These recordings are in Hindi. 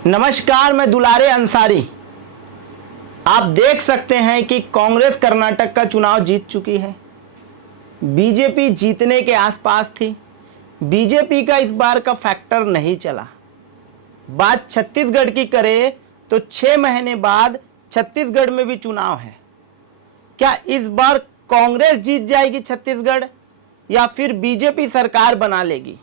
नमस्कार, मैं दुलारे अंसारी। आप देख सकते हैं कि कांग्रेस कर्नाटक का चुनाव जीत चुकी है। बीजेपी जीतने के आसपास थी। बीजेपी का इस बार का फैक्टर नहीं चला। बात छत्तीसगढ़ की करें तो 6 महीने बाद छत्तीसगढ़ में भी चुनाव है। क्या इस बार कांग्रेस जीत जाएगी छत्तीसगढ़ या फिर बीजेपी सरकार बना लेगी?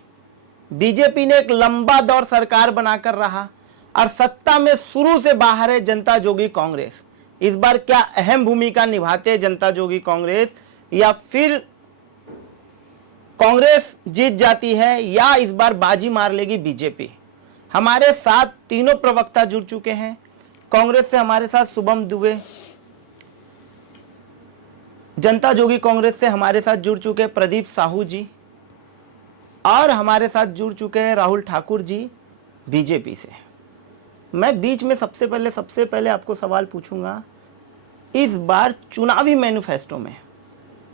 बीजेपी ने एक लंबा दौर सरकार बनाकर रहा और सत्ता में शुरू से बाहर है जनता जोगी कांग्रेस। इस बार क्या अहम भूमिका निभाते हैं जनता जोगी कांग्रेस, या फिर कांग्रेस जीत जाती है, या इस बार बाजी मार लेगी बीजेपी? हमारे साथ तीनों प्रवक्ता जुड़ चुके हैं। कांग्रेस से हमारे साथ शुभम दुबे, जनता जोगी कांग्रेस से हमारे साथ जुड़ चुके हैं प्रदीप साहू जी, और हमारे साथ जुड़ चुके हैं राहुल ठाकुर जी बीजेपी से। मैं बीच में सबसे पहले आपको सवाल पूछूंगा। इस बार चुनावी मैनिफेस्टो में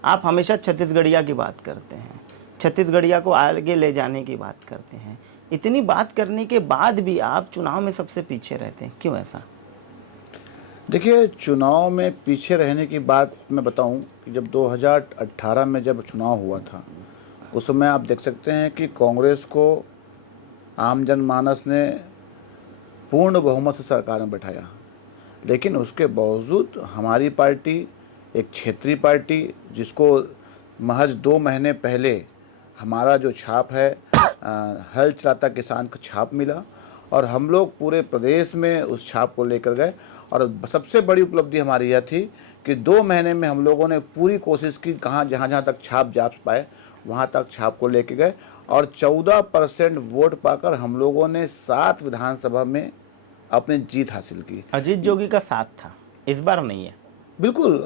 आप हमेशा छत्तीसगढ़िया की बात करते हैं, छत्तीसगढ़िया को आगे ले जाने की बात करते हैं। इतनी बात करने के बाद भी आप चुनाव में सबसे पीछे रहते हैं, क्यों ऐसा? देखिए, चुनाव में पीछे रहने की बात मैं बताऊं कि जब 2018 में जब चुनाव हुआ था, उस समय आप देख सकते हैं कि कांग्रेस को आम जनमानस ने पूर्ण बहुमत से सरकार में बैठाया, लेकिन उसके बावजूद हमारी पार्टी एक क्षेत्रीय पार्टी, जिसको महज 2 महीने पहले हमारा जो छाप है हल चलाता किसान का छाप मिला, और हम लोग पूरे प्रदेश में उस छाप को लेकर गए। और सबसे बड़ी उपलब्धि हमारी यह थी कि 2 महीने में हम लोगों ने पूरी कोशिश की, जहाँ तक छाप जा पाए वहाँ तक छाप को लेके गए, और 14% वोट पाकर हम लोगों ने 7 विधानसभा में अपनी जीत हासिल की। अजीत जोगी का साथ था, इस बार नहीं है। बिल्कुल,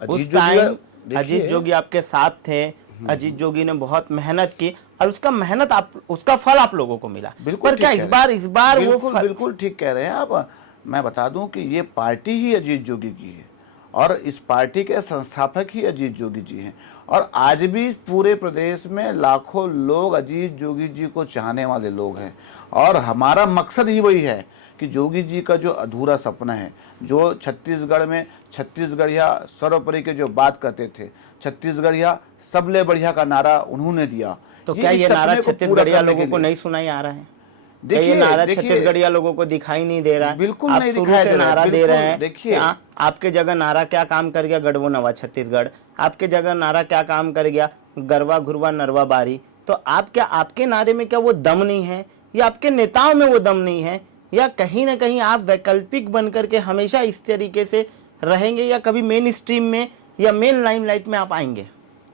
अजीत जोगी आपके साथ थे। अजीत जोगी ने बहुत मेहनत की और उसका फल आप लोगों को मिला। बिल्कुल, पर क्या इस बार बिल्कुल ठीक कह रहे हैं आप। मैं बता दूं कि ये पार्टी ही अजीत जोगी की है, और इस पार्टी के संस्थापक ही अजीत जोगी जी हैं, और आज भी पूरे प्रदेश में लाखों लोग अजीत जोगी जी को चाहने वाले लोग हैं। और हमारा मकसद ही वही है कि जोगी जी का जो अधूरा सपना है, जो छत्तीसगढ़ में छत्तीसगढ़िया सर्वोपरि के जो बात करते थे, छत्तीसगढ़िया सबले बढ़िया का नारा उन्होंने दिया। तो क्या ये नारा छत्तीसगढ़िया लोगों को नहीं सुनाई आ रहा है? देखिए, नारा छत्तीसगढ़िया लोगों को दिखाई नहीं दे रहा है। बिल्कुल नहीं दिखाई दे रहा है। नारा दे रहे हैं। देखिए, आपके जगह नारा क्या काम कर गया? गढ़वो नवा छत्तीसगढ़। आपके जगह नारा क्या काम कर गया? गरवा घुरवा नरवा बारी। तो आपके नारे में क्या वो दम नहीं है, या आपके नेताओं में वो दम नहीं है, या कहीं ना कहीं आप वैकल्पिक बन करके हमेशा इस तरीके से रहेंगे, या कभी मेन स्ट्रीम में या मेन लाइमलाइट में आप आएंगे?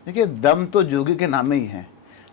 देखिए, दम तो जोगी के नाम में ही है।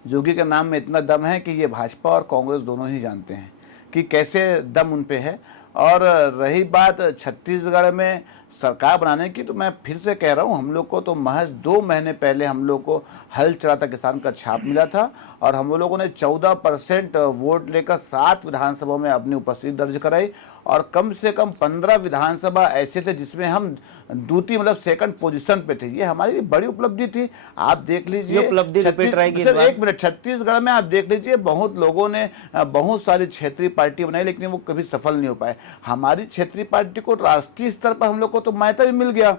जोगी के नाम में इतना दम है कि ये भाजपा और कांग्रेस दोनों ही जानते हैं कि कैसे दम उन पे है। और रही बात छत्तीसगढ़ में सरकार बनाने की, तो मैं फिर से कह रहा हूँ, हम लोग को तो महज 2 महीने पहले हम लोग को हल चलाता किसान का छाप मिला था, और हम लोगों ने 14% वोट लेकर 7 विधानसभा में अपनी उपस्थिति दर्ज कराई, और कम से कम 15 विधानसभा ऐसे थे जिसमें हम दूसरी मतलब सेकंड पोजीशन पे थे। ये हमारी बड़ी उपलब्धि थी। आप देख लीजिए, उपलब्धि रिपीट रहेगी। सर, 1 मिनट, छत्तीसगढ़ में आप देख लीजिए, बहुत लोगों ने बहुत सारी क्षेत्रीय पार्टी बनाई, लेकिन वो कभी सफल नहीं हो पाए। हमारी क्षेत्रीय पार्टी को राष्ट्रीय स्तर पर हम लोग को तो मान्यता भी मिल गया,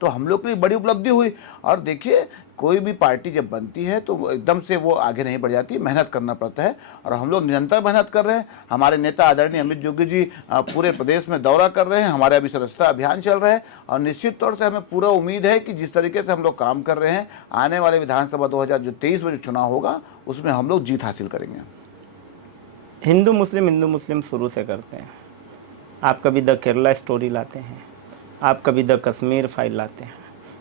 तो हम लोग के लिए बड़ी उपलब्धि हुई। और देखिए, कोई भी पार्टी जब बनती है तो एकदम से वो आगे नहीं बढ़ जाती, मेहनत करना पड़ता है, और हम लोग निरंतर मेहनत कर रहे हैं। हमारे नेता आदरणीय अमित जोगी जी पूरे प्रदेश में दौरा कर रहे हैं, हमारे अभी सदस्यता अभियान चल रहा है, और निश्चित तौर से हमें पूरा उम्मीद है कि जिस तरीके से हम लोग काम कर रहे हैं, आने वाले विधानसभा 2023 में जो चुनाव होगा उसमें हम लोग जीत हासिल करेंगे। हिंदू मुस्लिम शुरू से करते हैं। आप कभी द केरला स्टोरी लाते हैं, आप कभी द कश्मीर फाइल लाते हैं।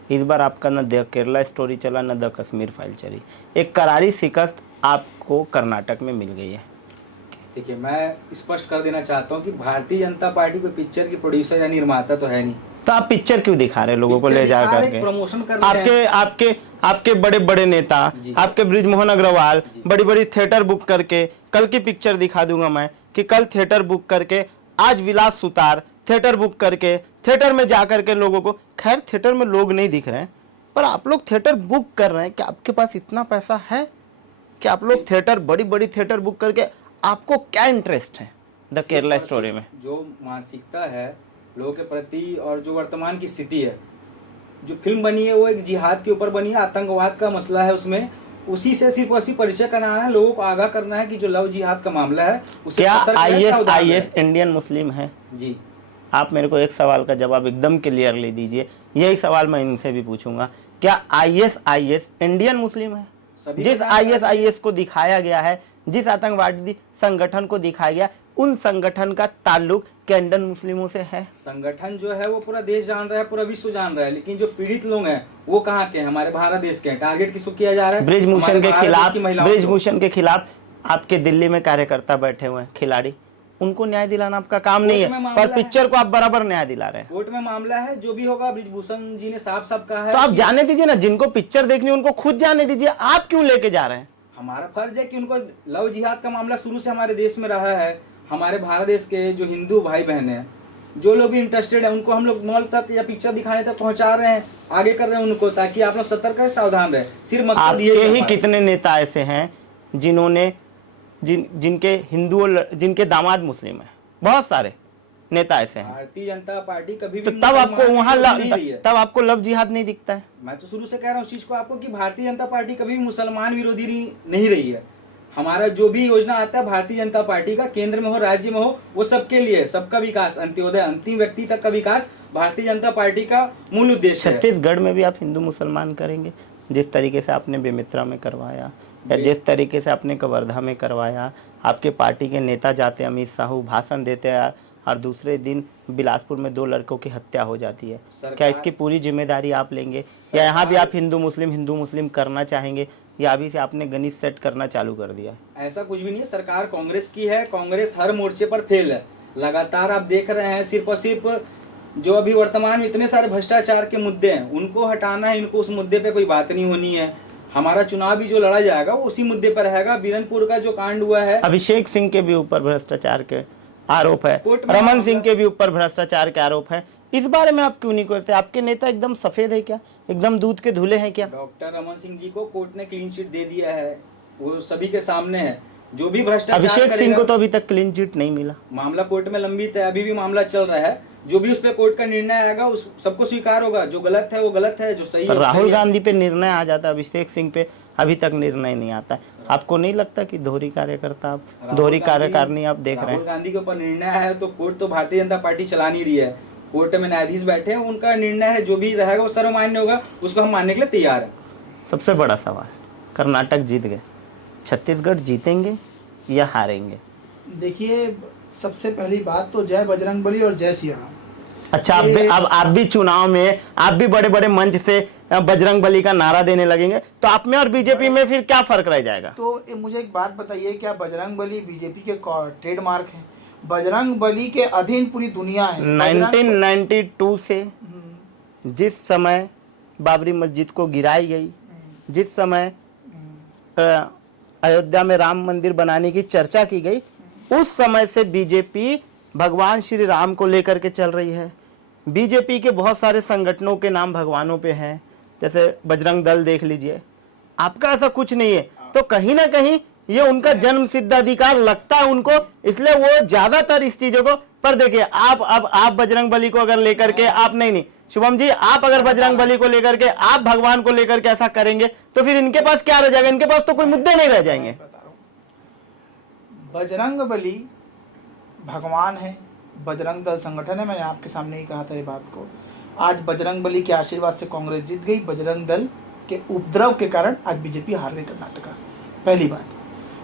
इस बार आपका न द केरला स्टोरी चला, न द कश्मीर फाइल चली। एक करारी शिकस्त आपको कर्नाटक में मिल गई है। देखिए, मैं स्पष्ट कर देना चाहता हूँ कि भारतीय जनता पार्टी कोई पिक्चर की प्रोड्यूसर या निर्माता तो है नहीं। तो आप पिक्चर क्यों दिखा रहे हैं लोगों को ले जा करके? प्रमोशन कर रहे हैं। आपके बड़े बड़े नेता, आपके बृजमोहन अग्रवाल बड़ी बड़ी थिएटर बुक करके, कल की पिक्चर दिखा दूंगा मैं कि कल थिएटर बुक करके, आज विलास सुतार थिएटर बुक करके थिएटर में जाकर के लोगों को, खैर थिएटर में लोग नहीं दिख रहे हैं, पर आप लोग थिएटर बुक कर रहे हैं। क्या आपके पास इतना पैसा है कि आप लोग थिएटर, बड़ी बड़ी थिएटर बुक करके, आपको क्या इंटरेस्ट है? द केरला स्टोरी में। जो मानसिकता है लोगों के प्रति और जो वर्तमान की स्थिति है, जो फिल्म बनी है वो एक जिहाद के ऊपर बनी है, आतंकवाद का मसला है उसमें, उसी से सिर्फ उसी परिचय कराना है, लोगों को आगाह करना है कि जो लव जिहाद का मामला है उसे क्या सतर्क रहे, सावधान रहे। आईएस इंडियन मुस्लिम है? जी, आप मेरे को एक सवाल का जवाब एकदम क्लियरली दीजिए, यही सवाल मैं इनसे भी पूछूंगा। क्या आईएस इंडियन मुस्लिम है? सभी जिस के साथ आईएस को दिखाया गया है, जिस आतंकवादी संगठन को दिखाया गया, उन संगठन का ताल्लुक क्या इंडियन मुस्लिमों से है? संगठन जो है वो पूरा देश जान रहा है, पूरा विश्व जान रहा है, लेकिन जो पीड़ित लोग हैं वो कहाँ के हैं? हमारे भारत देश के हैं। टारगेट किसको किया जा रहा है? ब्रिजभूषण के हमारे भारत खिलाफ, देश की महिलाओं को। ब्रिजभूषण के खिलाफ आपके दिल्ली में कार्यकर्ता बैठे हुए हैं, खिलाड़ी, उनको न्याय दिलाना आपका काम नहीं कोर्ट में है, मामला पर पिक्चर को आप बराबर न्याय दिला रहे हैं। कोर्ट में मामला है, जो भी होगा ब्रिजभूषण जी ने साफ साफ कहा है। तो आप जाने दीजिए ना, जिनको पिक्चर देखनी है उनको खुद जाने दीजिए, आप क्यों लेके जा रहे हैं? हमारा फर्ज है कि उनको, लव जिहाद का मामला शुरू से हमारे देश में रहा है। हमारे भारत देश के जो हिंदू भाई बहन हैं, जो लोग भी इंटरेस्टेड है, उनको हम लोग मॉल तक या पिक्चर दिखाने तक पहुंचा रहे हैं, आगे कर रहे हैं उनको, ताकि आप लोग सतर्क रहे, सावधान रहे। सिर्फ मकसद ये आपके ही कितने नेता ऐसे हैं जिन्होंने जिनके जिनके दामाद मुस्लिम है? बहुत सारे नेता ऐसे हैं। भारतीय जनता पार्टी कभी तो भी तब आपको वहां नहीं रही है। तब आपको लव जिहाद नहीं दिखता है? मैं तो शुरू से कह रहा हूँ इस चीज को आपको कि भारतीय जनता पार्टी कभी भी मुसलमान विरोधी नहीं रही है। हमारा जो भी योजना आता है भारतीय जनता पार्टी का, केंद्र में हो राज्य में हो, वो सबके लिए, सबका विकास, अंत्योदय, अंतिम व्यक्ति तक का विकास भारतीय जनता पार्टी का मूल उद्देश्य है। छत्तीसगढ़ में भी आप हिंदू मुसलमान करेंगे? जिस तरीके से आपने बेमित्रा में करवाया या जिस तरीके से आपने कवर्धा में करवाया, आपके पार्टी के नेता जाते हैं, अमित साहू भाषण देते हैं और दूसरे दिन बिलासपुर में 2 लड़कों की हत्या हो जाती है। क्या इसकी पूरी जिम्मेदारी आप लेंगे, या यहाँ भी आप हिंदू मुस्लिम करना चाहेंगे, या अभी से आपने गणित सेट करना चालू कर दिया? ऐसा कुछ भी नहीं है। सरकार कांग्रेस की है, कांग्रेस हर मोर्चे पर फेल है। लगातार आप देख रहे हैं, सिर्फ और सिर्फ जो अभी वर्तमान में इतने सारे भ्रष्टाचार के मुद्दे हैं उनको हटाना है, इनको उस मुद्दे पे कोई बात नहीं होनी है। हमारा चुनाव भी जो लड़ा जाएगा वो उसी मुद्दे पर रहेगा। बीरनपुर का जो कांड हुआ है, अभिषेक सिंह के भी ऊपर भ्रष्टाचार के आरोप है, कोर्ट में रमन सिंह के भी ऊपर भ्रष्टाचार के आरोप है। इस बारे में आप क्यों नहीं करते? आपके नेता एकदम सफेद है क्या, एकदम दूध के धुले हैं क्या? डॉक्टर रमन सिंह जी को कोर्ट ने क्लीन चिट दे दिया है, वो सभी के सामने है। जो भी भ्रष्टाचार अभिषेक सिंह करेगा, को तो अभी तक क्लीन चिट नहीं मिला। मामला कोर्ट में लंबित है, अभी भी मामला चल रहा है। जो भी उस पर कोर्ट का निर्णय आएगा उस सबको स्वीकार होगा। जो गलत है वो गलत है, जो सही है पर वो राहुल सही है। गांधी पे निर्णय आ जाता है, अभिषेक सिंह पे अभी तक निर्णय नहीं आता है। आपको नहीं लगता कि दोहरी कार्यकर्ता, आप दोहरी कार्यकारिणी आप देख रहे राहुल हैं? गांधी के ऊपर निर्णय है तो कोर्ट तो भारतीय जनता पार्टी चला नहीं रही है। कोर्ट में न्यायाधीश बैठे हैं, उनका निर्णय है, जो भी रहेगा वो सर्वमान्य होगा, उसको हम मानने के लिए तैयार है। सबसे बड़ा सवाल, कर्नाटक जीत गए, छत्तीसगढ़ जीतेंगे या हारेंगे? देखिए, सबसे पहली बात तो जय बजरंगबली और जय सिया राम। अच्छा, आप भी चुनाव में आप भी बड़े बड़े मंच से बजरंगबली का नारा देने लगेंगे, तो आप में और बीजेपी में फिर क्या फर्क रह जाएगा? तो मुझे एक बात बताइए, क्या बजरंगबली बीजेपी के ट्रेडमार्क है? बजरंगबली के अधीन पूरी दुनिया है। 1992 से जिस समय बाबरी मस्जिद को गिराई गई, जिस समय अयोध्या में राम मंदिर बनाने की चर्चा की गई, उस समय से बीजेपी भगवान श्री राम को लेकर के चल रही है। बीजेपी के बहुत सारे संगठनों के नाम भगवानों पे हैं, जैसे बजरंग दल देख लीजिए। आपका ऐसा कुछ नहीं है, तो कहीं ना कहीं ये उनका जन्म सिद्ध अधिकार लगता है उनको, इसलिए वो ज्यादातर इस चीजों को। पर देखिए, आप बजरंगबली को अगर लेकर के आप नहीं शुभम जी, आप अगर बजरंगबली को लेकर के, आप भगवान को लेकर के ऐसा करेंगे तो फिर इनके पास क्या रह जाएगा? इनके पास तो कोई मुद्दे नहीं रह जाएंगे। बजरंगबली भगवान है, बजरंग दल संगठन है। मैंने आपके सामने ही कहा था ये बात को। आज बजरंगबली के आशीर्वाद से कांग्रेस जीत गई। बजरंग दल के उपद्रव के कारण आज बीजेपी हार गई कर्नाटका। पहली बात।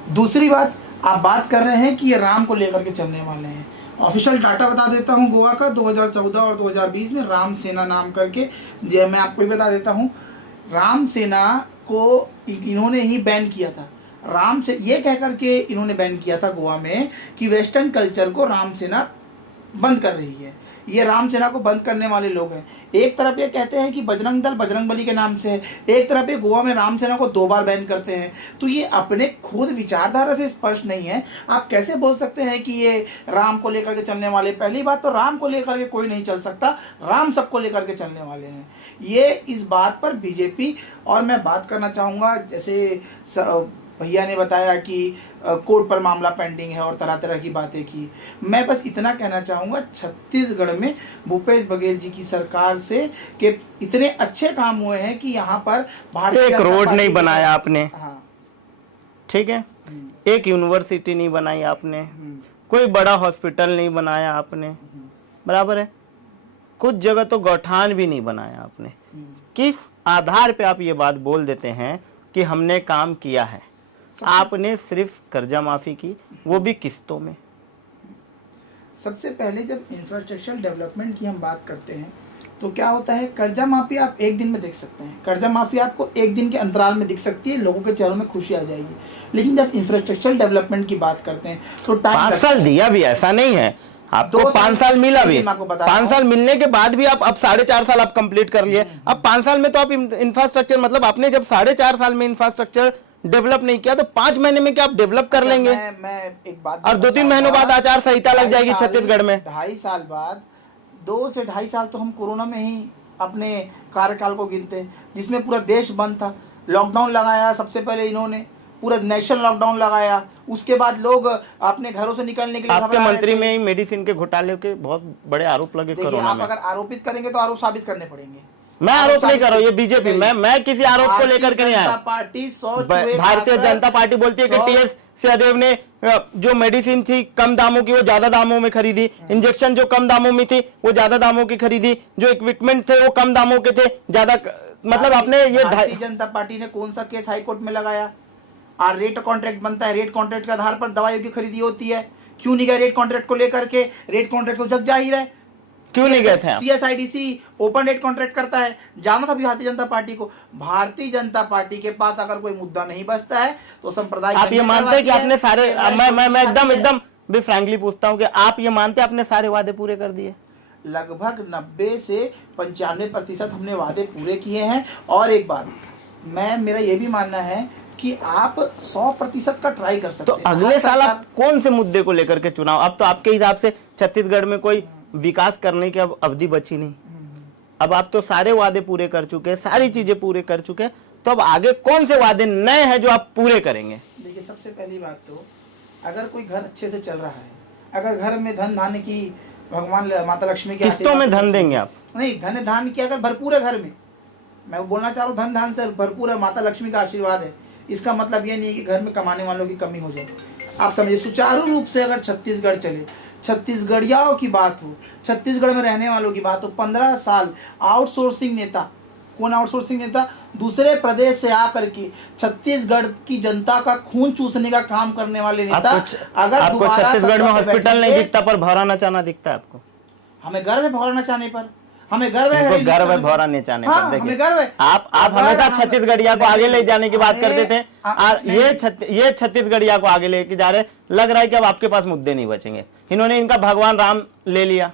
दूसरी बात, आप बात कर रहे हैं कि ये राम को लेकर के चलने वाले हैं। ऑफिशियल डाटा बता देता हूं गोवा का, 2014 और 2020 में राम सेना नाम करके, जो मैं आपको ही बता देता हूं, राम सेना को इन्होंने ही बैन किया था। राम से ये कह करके इन्होंने बैन किया था गोवा में कि वेस्टर्न कल्चर को राम सेना बंद कर रही है। ये राम सेना को बंद करने वाले लोग हैं। एक तरफ ये कहते हैं कि बजरंग दल बजरंगबली के नाम से है, एक तरफ ये गोवा में राम सेना को 2 बार बैन करते हैं। तो ये अपने खुद विचारधारा से स्पष्ट नहीं है। आप कैसे बोल सकते हैं कि ये राम को लेकर के चलने वाले? पहली बात तो राम को लेकर के कोई नहीं चल सकता, राम सबको लेकर के चलने वाले हैं। ये इस बात पर बीजेपी, और मैं बात करना चाहूँगा, जैसे भैया ने बताया कि कोर्ट पर मामला पेंडिंग है और तरह तरह की बातें की। मैं बस इतना कहना चाहूँगा, छत्तीसगढ़ में भूपेश बघेल जी की सरकार से के इतने अच्छे काम हुए हैं कि यहाँ पर भारतीय एक जनता रोड पार्टी नहीं के- बनाया आपने, हाँ। ठीक है, एक यूनिवर्सिटी नहीं बनाई आपने, कोई बड़ा हॉस्पिटल नहीं बनाया आपने, बराबर है, कुछ जगह तो गौठान भी नहीं बनाया आपने। किस आधार पे आप ये बात बोल देते हैं कि हमने काम किया है? आपने सिर्फ कर्जा माफी की, वो भी किस्तों में। सबसे पहले जब इंफ्रास्ट्रक्चर डेवलपमेंट की हम बात करते हैं तो क्या होता है, कर्जा माफी आप एक दिन में देख सकते हैं, कर्जा माफी आपको एक दिन के अंतराल में दिख सकती है, लोगों के चेहरों में खुशी आ जाएगी। लेकिन जब इंफ्रास्ट्रक्चर डेवलपमेंट की बात करते हैं तो टाइम 5 साल दिया भी, ऐसा नहीं है आपको 2 5 साल मिला भी, लेकिन मैं आपको बता रहा 5 हूं। साल मिलने के बाद भी आप अब 4.5 साल आप कंप्लीट कर लिए। अब 5 साल में तो आप इंफ्रास्ट्रक्चर, मतलब आपने जब 4.5 साल में इंफ्रास्ट्रक्चर डेवलप नहीं किया तो 5 महीने में क्या आप डेवलप कर लेंगे? मैं एक बात और 2-3 महीनों बाद आचार संहिता लग जाएगी छत्तीसगढ़ में। 2.5 साल बाद, 2 से 2.5 साल तो हम कोरोना में ही अपने कार्यकाल को गिनते हैं, जिसमें पूरा देश बंद था, लॉकडाउन लगाया सबसे पहले इन्होंने, पूरा नेशनल लॉकडाउन लगाया। उसके बाद लोग अपने घरों से निकलने के लिए आपके घबरा रहे मंत्री थे। में ही मेडिसिन के घोटाले के बहुत बड़े आरोप लगे देखिए, कोरोना आप में। अगर आरोपित करेंगे तो आरोप साबित करने पड़ेंगे। मैं आरोप नहीं कर रहा हूँ, ये बीजेपी, मैं किसी आरोप को लेकर के नहीं आया। पार्टी भारतीय जनता पार्टी बोलती है कि टीएस सिंहदेव ने जो मेडिसिन थी कम दामों की वो ज्यादा दामों में खरीदी, इंजेक्शन जो कम दामों में थी वो ज्यादा दामों की खरीदी, जो इक्विपमेंट थे वो कम दामों के थे, ज्यादा, मतलब आपने ये भारतीय जनता पार्टी ने कौन सा केस हाईकोर्ट में लगाया? और रेट कॉन्ट्रैक्ट बनता है, रेट कॉन्ट्रैक्ट के आधार पर दवाइयों की खरीदी होती है, क्यों नहीं गए रेट कॉन्ट्रैक्ट को लेकर के? रेट कॉन्ट्रैक्ट तो जग जाहिर है, क्यों नहीं गए थे आप? सीएसआईडीसी ओपन रेट कॉन्ट्रैक्ट करता है, जाना था भारतीय जनता पार्टी को। भारतीय जनता पार्टी के पास अगर कोई मुद्दा नहीं बचता है तो संप्रदाय, आप ये मानते हैं कि आपने सारे, मैं एकदम भी फ्रैंकली पूछता हूँ कि आप ये मानते हैं आपने सारे वादे पूरे कर दिए? लगभग 90 से 95% हमने वादे पूरे किए हैं। और एक बात, मेरा ये भी मानना है कि आप 100% का ट्राई कर सकते तो हैं। अगले साल आप कौन से मुद्दे को लेकर के चुनाव, अब तो आपके हिसाब से छत्तीसगढ़ में कोई विकास करने की अब अवधि बची नहीं, अब आप तो सारे वादे पूरे कर चुके हैं, सारी चीजें पूरे कर चुके हैं, तो अब आगे कौन से वादे नए हैं जो आप पूरे करेंगे? देखिए, सबसे पहली बात तो, अगर कोई घर अच्छे से चल रहा है, अगर घर में धन धान्य की, भगवान माता लक्ष्मी की किस्तों में धन देंगे आप? नहीं, धन धान की अगर भरपूर है घर में, मैं बोलना चाह रहा हूँ धन धान से भरपूर है, माता लक्ष्मी का आशीर्वाद है, इसका मतलब ये नहीं है कि घर में कमाने वालों की कमी हो जाए। आप समझिए, सुचारू रूप से अगर छत्तीसगढ़ चले, छत्तीसगढ़ियाओं की बात हो, छत्तीसगढ़ में रहने वालों की बात हो, 15 साल आउटसोर्सिंग नेता, कौन आउटसोर्सिंग नेता? दूसरे प्रदेश से आकर के छत्तीसगढ़ की जनता का खून चूसने का काम करने वाले नेता। आपको छत्तीसगढ़ में हॉस्पिटल नहीं दिखता पर भौरा नचाना दिखता है आपको? हमें गर्व है भौरा नचाने पर, हमें गर्व है, गर्व है भौरा नचाने पर। देखिए, हमें गर्व है। आप हमेशा छत्तीसगढ़िया को आगे ले जाने की बात करते थे, और ये छत्तीसगढ़िया को आगे लेके जा रहे, लग रहा है कि अब आपके पास मुद्दे नहीं बचेंगे। इन्होंने इनका भगवान राम ले लिया,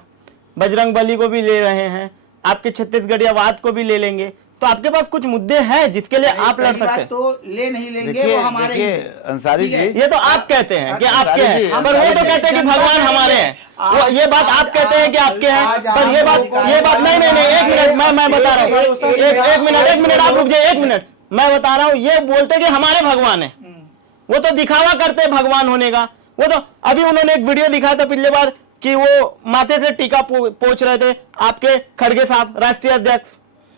बजरंग बली को भी ले रहे हैं, आपके छत्तीसगढ़ियावाद को भी ले लेंगे, तो आपके पास कुछ मुद्दे हैं जिसके लिए आप लड़ सकते हैं। तो ले नहीं लेंगे, देखिए, वो हमारे ही देखिए, हैं। अंसारी जी, ये तो आप कहते हैं कि आपके अंसारी जी, हैं, पर वो तो कहते हैं कि भगवान हमारे हैं। वो ये बात आप कहते हैं कि आपके हैं, पर ये बात नहीं, एक मिनट, मैं बता रहा हूँ, एक मिनट आप रुक जाइए, 1 मिनट, मैं बता रहा हूँ, ये बोलते कि हमारे भगवान है, वो तो दिखावा करते हैं भगवान होने का। वो तो अभी उन्होंने एक वीडियो दिखाया था पिछले बार कि वो माथे से टीका पोंछ रहे थे आपके खड़गे साहब, राष्ट्रीय अध्यक्ष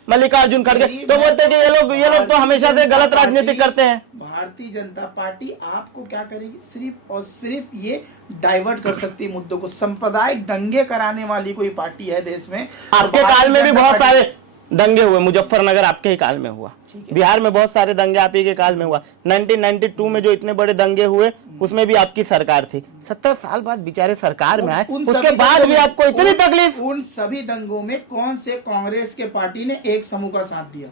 मल्लिकार्जुन खड़गे, तो बोलते कि ये लोग तो हमेशा से गलत राजनीति करते हैं। भारतीय जनता पार्टी आपको क्या करेगी? सिर्फ और सिर्फ ये डाइवर्ट कर सकती है मुद्दों को। सांप्रदायिक दंगे कराने वाली कोई पार्टी है देश में? आपके काल में भी बहुत सारे दंगे हुए, मुजफ्फरनगर आपके ही काल में हुआ, बिहार में बहुत सारे दंगे आप ही के काल में हुआ, 1992 में जो इतने बड़े दंगे हुए उसमें भी आपकी सरकार थी। 70 साल बाद बेचारे सरकार में आए, उसके बाद भी आपको इतनी तकलीफ। उन सभी दंगों में कौन से कांग्रेस के पार्टी ने एक समूह का साथ दिया?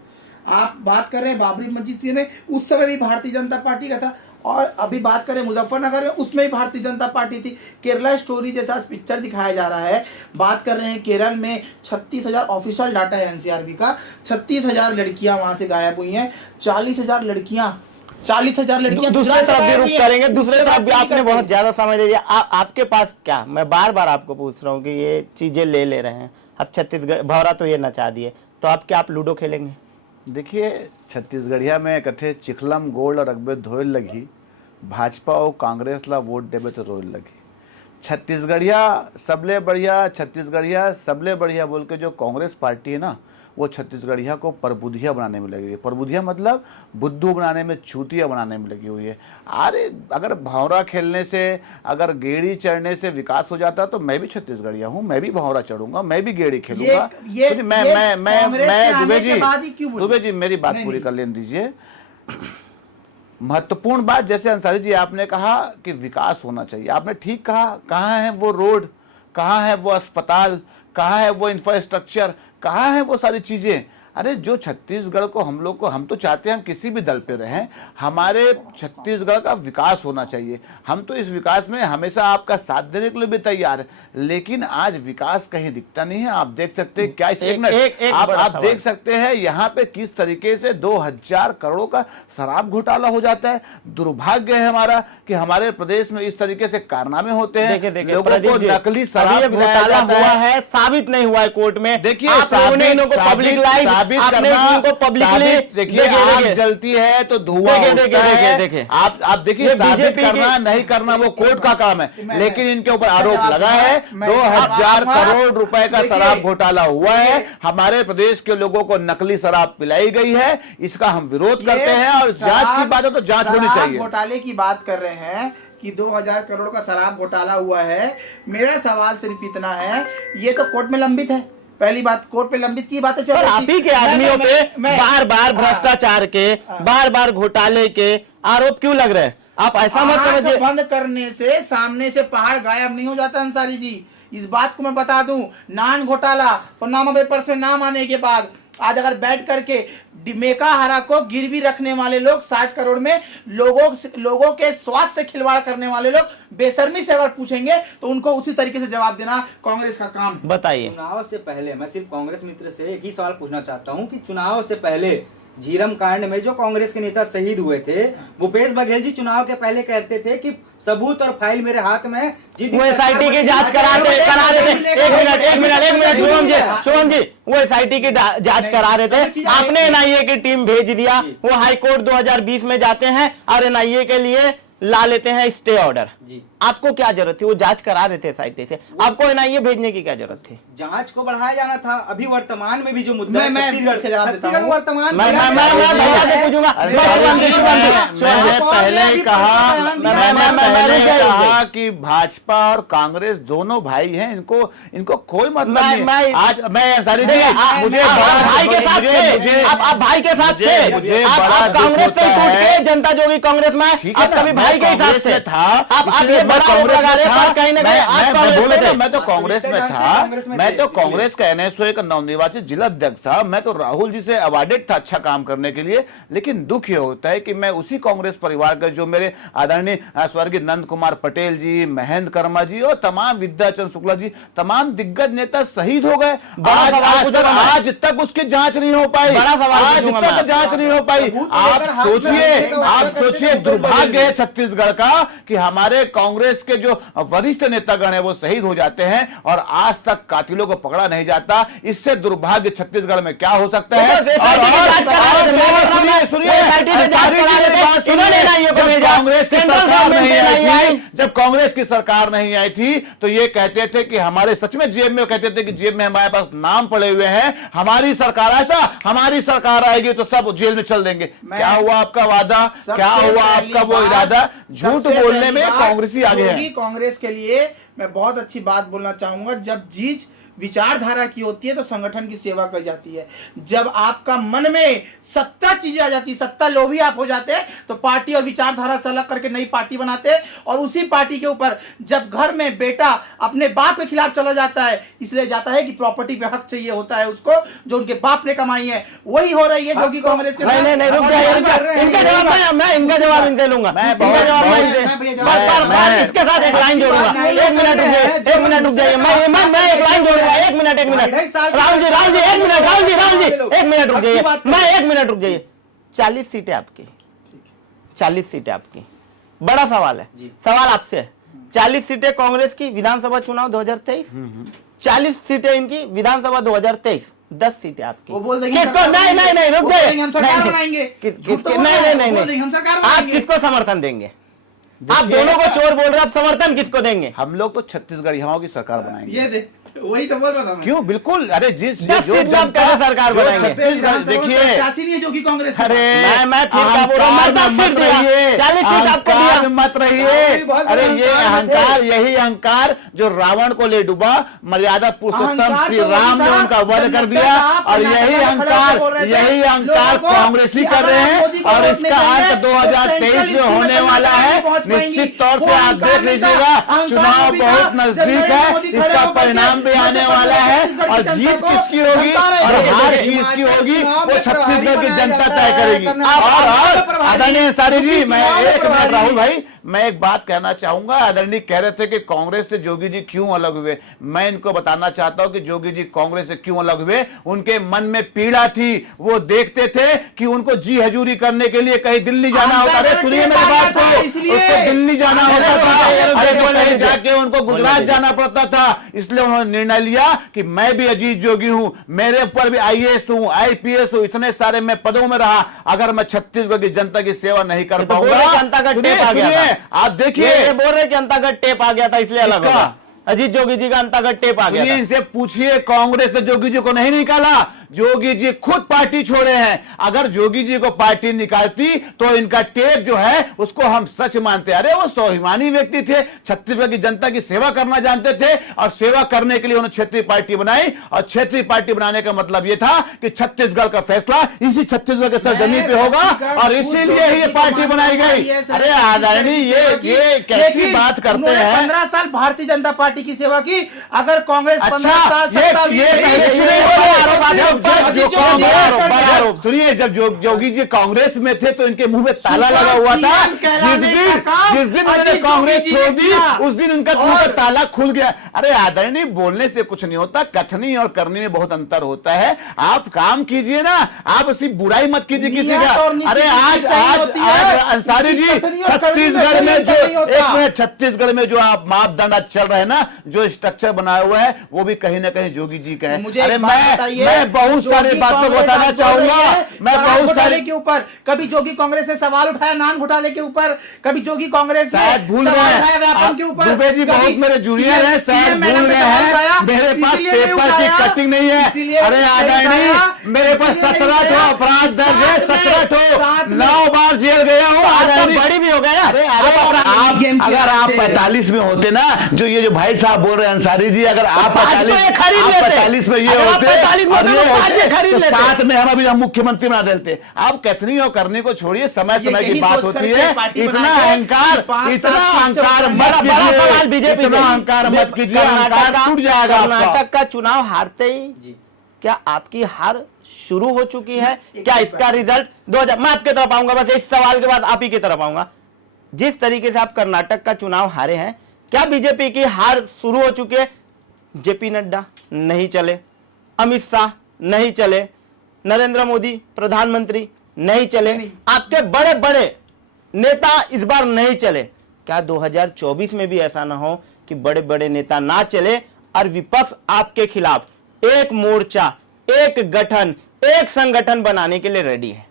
आप बात कर रहे हैं बाबरी मस्जिद में, उस समय भी भारतीय जनता पार्टी का था, और अभी बात करें मुजफ्फरनगर में, उसमें भी भारतीय जनता पार्टी थी। केरला स्टोरी जैसा पिक्चर दिखाया जा रहा है। बात कर रहे हैं केरल में 36,000 ऑफिशियल डाटा है एनसीआरबी का, 36,000 लड़कियां वहां से गायब हुई हैं, 40,000 लड़कियां दूसरे तरफ भी रुक करेंगे, दूसरे तरफ भी आपने बहुत ज्यादा समझ लिया। आपके पास क्या, मैं बार बार आपको पूछ रहा हूँ कि ये चीजें ले रहे हैं, अब छत्तीसगढ़ भौरा तो ये नचा दिए, तो आप क्या आप लूडो खेलेंगे देखिए, छत्तीसगढ़िया में कथे चिखलम गोल्ड और अगबे धोइल लगी, भाजपा और कांग्रेस ला वोट देवे तो रोइल लगी। छत्तीसगढ़िया सबले बढ़िया बोल के जो कांग्रेस पार्टी है ना, वो छत्तीसगढ़िया को परबुधिया बनाने में लगी है। परबुधिया मतलब बुद्धू बनाने में, चूतिया बनाने में लगी हुई है। अरे अगर भौरा खेलने से, अगर गेड़ी चढ़ने से विकास हो जाता तो मैं भी छत्तीसगढ़िया हूँ, मैं भी भौरा चढ़ूंगा, मैं भी गेड़ी खेलूंगा। कांग्रेस के आने के बाद ही क्यों बोले? दुबे जी मेरी बात पूरी कर लेने दीजिए। महत्वपूर्ण बात, जैसे अंसारी जी आपने कहा कि विकास होना चाहिए, आपने ठीक कहा। कहाँ है वो रोड, कहाँ है वो अस्पताल, कहाँ है वो इंफ्रास्ट्रक्चर, कहाँ है वो सारी चीजें? अरे जो छत्तीसगढ़ को हम तो चाहते हैं हम किसी भी दल पे रहें, हमारे छत्तीसगढ़ का विकास होना चाहिए। हम तो इस विकास में हमेशा आपका साथ देने के लिए भी तैयार है, लेकिन आज विकास कहीं दिखता नहीं है। आप देख सकते हैं क्या आप देख सकते हैं यहाँ पे किस तरीके से 2000 करोड़ का शराब घोटाला हो जाता है। दुर्भाग्य है हमारा कि हमारे प्रदेश में इस तरीके से कारनामे होते हैं। लोगों को नकली शराब घोटाला हुआ है, साबित नहीं हुआ है कोर्ट में। देखिए, देखिए आग जलती है तो धुआं उठता है। आप देखिए, साबित करना नहीं करना वो कोर्ट का काम है, लेकिन इनके ऊपर आरोप लगा है 2000 करोड़ रुपए का शराब घोटाला हुआ है। हमारे प्रदेश के लोगों को नकली शराब पिलाई गई है, इसका हम विरोध करते हैं। और जांच की बात है तो जांच होनी चाहिए। घोटाले की बात कर रहे हैं कि 2000 करोड़ का शराब घोटाला हुआ है। मेरा सवाल सिर्फ इतना है, ये तो कोर्ट में लंबित है। पहली बात, कोर्ट पे लंबित की बातें चल रही थी। आप ही के आदमियों पे बार बार भ्रष्टाचार के, बार बार घोटाले के आरोप क्यों लग रहे हैं? आप ऐसा मत समझिए। बंद करने से सामने से पहाड़ गायब नहीं हो जाता अंसारी जी। इस बात को मैं बता दूं, नान घोटाला पनामा पेपर्स में नाम आने के बाद आज अगर बैठ करके मेका हरा को गिरवी रखने वाले लोग, 60 करोड़ में लोगों के स्वास्थ्य से खिलवाड़ करने वाले लोग बेशर्मी से अगर पूछेंगे तो उनको उसी तरीके से जवाब देना कांग्रेस का काम है। बताइए। चुनाव से पहले मैं सिर्फ कांग्रेस मित्र से एक ही सवाल पूछना चाहता हूं कि चुनाव से पहले झीरम कांड में जो कांग्रेस के नेता शहीद हुए थे, भूपेश बघेल जी चुनाव के पहले कहते थे कि सबूत और फाइल मेरे हाथ में है। वो एसआईटी की जांच करा रहे थे। एक मिनट शुभम जी, वो एसआईटी की जांच करा रहे थे, आपने एनआईए की टीम भेज दिया। वो हाईकोर्ट 2020 में जाते हैं और एनआईए के लिए ला लेते हैं स्टे ऑर्डर। आपको क्या जरूरत थी? वो जांच करा रहे थे एसआईटी से, आपको एनआईए भेजने की क्या जरूरत थी? जांच को बढ़ाया जाना था। अभी वर्तमान में भी जो मुद्दा है, मैं छत्तीसगढ़ इसके जवाब देता हूं। वर्तमान मैं भैया से पूछूंगा। मैंने पहले कहा कि भाजपा और कांग्रेस दोनों भाई हैं, इनको कोई मतलब नहीं। आज मैं सारी मुझे भाई के साथ थे, आप भाई के साथ थे, मुझे आप कांग्रेस से टूट के जनता जोगी कांग्रेस में, आप कभी भाई के हिसाब से था। आप ये बड़ा आरोप लगा रहे हैं, कहीं ना कहीं आप कांग्रेस में थे। मैं तो कांग्रेस में था, मैं तो कांग्रेस का NSO का नवनिर्वाचित जिला अध्यक्ष था। मैं तो राहुल जी से अवार्डेड था अच्छा काम करने के लिए। लेकिन दुख ये होता है कि मैं उसी कांग्रेस परिवार का, जो मेरे आदरणीय स्वर्गीय नंद कुमार पटेल जी, महेंद्र कर्मा जी और तमाम विद्याचंद्र शुक्ला जी, तमाम दिग्गज नेता शहीद हो गए। आज तक उसकी जांच नहीं हो पाई, आज तक जांच नहीं हो पाई। आप सोचिए दुर्भाग्य है छत्तीसगढ़ का कि हमारे कांग्रेस के जो वरिष्ठ नेतागण है वो शहीद हो जाते हैं और आज तक कातिलों को पकड़ा नहीं जाता। इससे दुर्भाग्य छत्तीसगढ़ में क्या हो सकता है? जब कांग्रेस की सरकार नहीं आई थी तो ये कहते थे कि हमारे सच में जेब में, कहते थे कि जेब में हमारे पास नाम पड़े हुए हैं, हमारी सरकार ऐसा, हमारी सरकार आएगी तो सब जेल में चल देंगे। क्या हुआ आपका वादा? क्या हुआ आपका वो इरादा? झूठ बोलने में कांग्रेसी आगे है। कांग्रेस के लिए मैं बहुत अच्छी बात बोलना चाहूंगा, जब जीत विचारधारा की होती है तो संगठन की सेवा कर जाती है। जब आपका मन में सत्ता चीजें आ जाती है, सत्ता लोभी आप हो जाते हैं, तो पार्टी और विचारधारा से अलग करके नई पार्टी बनाते हैं। और उसी पार्टी के ऊपर जब घर में बेटा अपने बाप के खिलाफ चला जाता है, इसलिए जाता है कि प्रॉपर्टी पे हक चाहिए होता है उसको, जो उनके बाप ने कमाई है। वही हो रही है जो कि कांग्रेस के साथ। नहीं, रुक जाइए, इनका जवाब मैं इनका जवाब इनसे लूंगा। इसके साथ एक लाइन जोड़ूंगा। एक मिनट रुक जाइए, मैं एक लाइन जोड़ूंगा। एक मिनट राहुल जी, एक मिनट रुक जाइए, मैं 1 मिनट रुक जाइए। 40 सीटें आपकी, 40 सीटें आपकी, बड़ा सवाल है। सवाल आपसे है, 40 सीटें कांग्रेस की विधानसभा चुनाव 2023, 40 सीटें इनकी विधानसभा 2023। 10 सीटें आपकी। वो बोल देंगे किसको? नहीं नहीं नहीं, रुक वो जाइए। बोलेंगे हम सरकार बनाएंगे। किसके? नहीं नहीं नहीं बोल देंगे हम नहीं, सरकार आप बनाएंगे। किसको समर्थन देंगे? आप देखिए, दोनों को चोर बोल रहे हो, आप समर्थन किसको देंगे? हम लोग तो छत्तीसगढ़ यहाँ की सरकार बनाएंगे। ये दे, वही तो बोल रहा था मैं। क्यों? बिल्कुल। अरे जिस दस सीट में आप कैसे सरकार बनाएंगे? छत्तीसगढ़ देखिए, सियासी नहीं है जो कि कांग्रेस का। अरे मैं फिर क्या बोल रहा हूं? मैं 10 सीट दिया, 40 सीट आपको दिया। अहंकार में मत रहिए। बहुत अरे बड़ा ये अहंकार में थे। अहंकार, यही अहंकार जो रावण को ले डूबा, मर्यादा पुरुषोत्तम अहंकार श्री तो राम ने वही था, उनका वध कर जब दिया। आप और कर्नाटक यही में खड़े अहंकार, होकर बोल रहे थे, यही अहंकार लोगों को कांग्रेसी कि कर अगर रहे आप हैं। मोदी को और वोट इसका नहीं अंत देंगे, 2023 में होने वाला है। निश्चित तौर से आप देख लीजिएगा, चुनाव बहुत नजदीक है, इसका परिणाम भी आने वाला है। और जीत किसकी होगी और हार किसकी होगी, वो छत्तीसगढ़ की जनता तय करेगी। और आदरणीय अंसारी जी, मैं एक मिनट, राहुल भाई, मैं एक बात कहना चाहूंगा। आदरणीय कह रहे थे कि कांग्रेस से जोगी जी क्यों अलग हुए। मैं इनको बताना चाहता हूं कि जोगी जी कांग्रेस से क्यों अलग हुए। उनके मन में पीड़ा थी, वो देखते थे कि उनको जी हजूरी करने के लिए कहीं दिल्ली जाना होता। अरे सुनिए मेरी बात को, उसको दिल्ली जाना होता था, अरे तो कहीं जाके उनको गुजरात जाना पड़ता था। इसलिए उन्होंने निर्णय लिया कि मैं भी अजीत जोगी हूं, मेरे ऊपर भी IAS हूं, IPS हूं, इतने सारे मैं पदों में रहा, अगर मैं छत्तीसगढ़ की जनता की सेवा नहीं कर पाऊंगा। जनता का टेप आ गया था। आप देखिए, ये बोल रहे कि जनता का टेप आ गया था इसलिए अलग हो गया। अजीत जोगी जी का जनता का टेप आ गया था। इनसे पूछिए, कांग्रेस ने जोगी जी को नहीं निकाला, जोगी जी खुद पार्टी छोड़े हैं। अगर जोगी जी को पार्टी निकालती तो इनका टेप जो है उसको हम सच मानते। अरे वो स्वाभिमानी व्यक्ति थे, छत्तीसगढ़ की जनता की सेवा करना जानते थे, और सेवा करने के लिए उन्होंने क्षेत्रीय पार्टी बनाई। और क्षेत्रीय पार्टी बनाने का मतलब यह था कि छत्तीसगढ़ का फैसला इसी छत्तीसगढ़ के सरजमी पे होगा, और इसीलिए ही ये पार्टी बनाई गई। अरे आदरणीय, ये कैसी बात करते हैं? 15 साल भारतीय जनता पार्टी की सेवा की। अगर कांग्रेस 15 साल सुनिए, जब जोगी जी कांग्रेस में थे तो इनके मुंह में ताला लगा हुआ था। जिस दिन उन्होंने कांग्रेस छोड़ दी, उस दिन उनका मुंह का ताला खुल गया। अरे आदरणीय, बोलने से कुछ नहीं होता, कथनी और करनी में बहुत अंतर होता है। आप काम कीजिए ना, आप उसी बुराई मत कीजिए किसी का। अरे आज अंसारी जी, छत्तीसगढ़ में जो एक मिनट, छत्तीसगढ़ में जो आप मापदंड चल रहे हैं ना, जो स्ट्रक्चर बनाया हुआ है, वो भी कहीं ना कहीं जोगी जी का है। अरे मैं बहुत सारी बातों को बताना चाहूंगा। मैं बहुत सारे के ऊपर, कभी जोगी कांग्रेस ने सवाल उठाया नान घोटाले के ऊपर, कभी जोगी कांग्रेस शायद भूल गए हैं। दुबे जी बहुत मेरे जूनियर हैं, शायद भूल गए हैं। मेरे पास पेपर की कटिंग नहीं है। अरे आदरणीय, मेरे पास 17 ठो अपराध दर्ज है, 17 ठो, 9 बार जेल गया हूँ। बड़ी भी हो गया ना। अरे अगर आप 45 में होते ना, जो ये जो भाई साहब बोल रहे हैं अंसारी जी, अगर आप 45 में ये होते, साथ में हम अभी मुख्यमंत्री बना देते। आप कथनी और करने को छोड़िए, समय समय की बात होती है। इतना अहंकार मत कीजिए, अहंकार टूट जाएगा। कर्नाटक का चुनाव हारते ही क्या आपकी हार शुरू हो चुकी है? क्या इसका रिजल्ट 2000, मैं आपके तरफ आऊंगा, बस इस सवाल के बाद आप ही की तरफ आऊंगा। जिस तरीके से आप कर्नाटक का चुनाव हारे हैं, क्या बीजेपी की हार शुरू हो चुकी है? जेपी नड्डा नहीं चले, अमित शाह नहीं चले, नरेंद्र मोदी प्रधानमंत्री नहीं चले, आपके बड़े बड़े नेता इस बार नहीं चले। क्या 2024 में भी ऐसा ना हो कि बड़े बड़े नेता ना चले और विपक्ष आपके खिलाफ एक मोर्चा, एक गठन, एक संगठन बनाने के लिए रेडी है?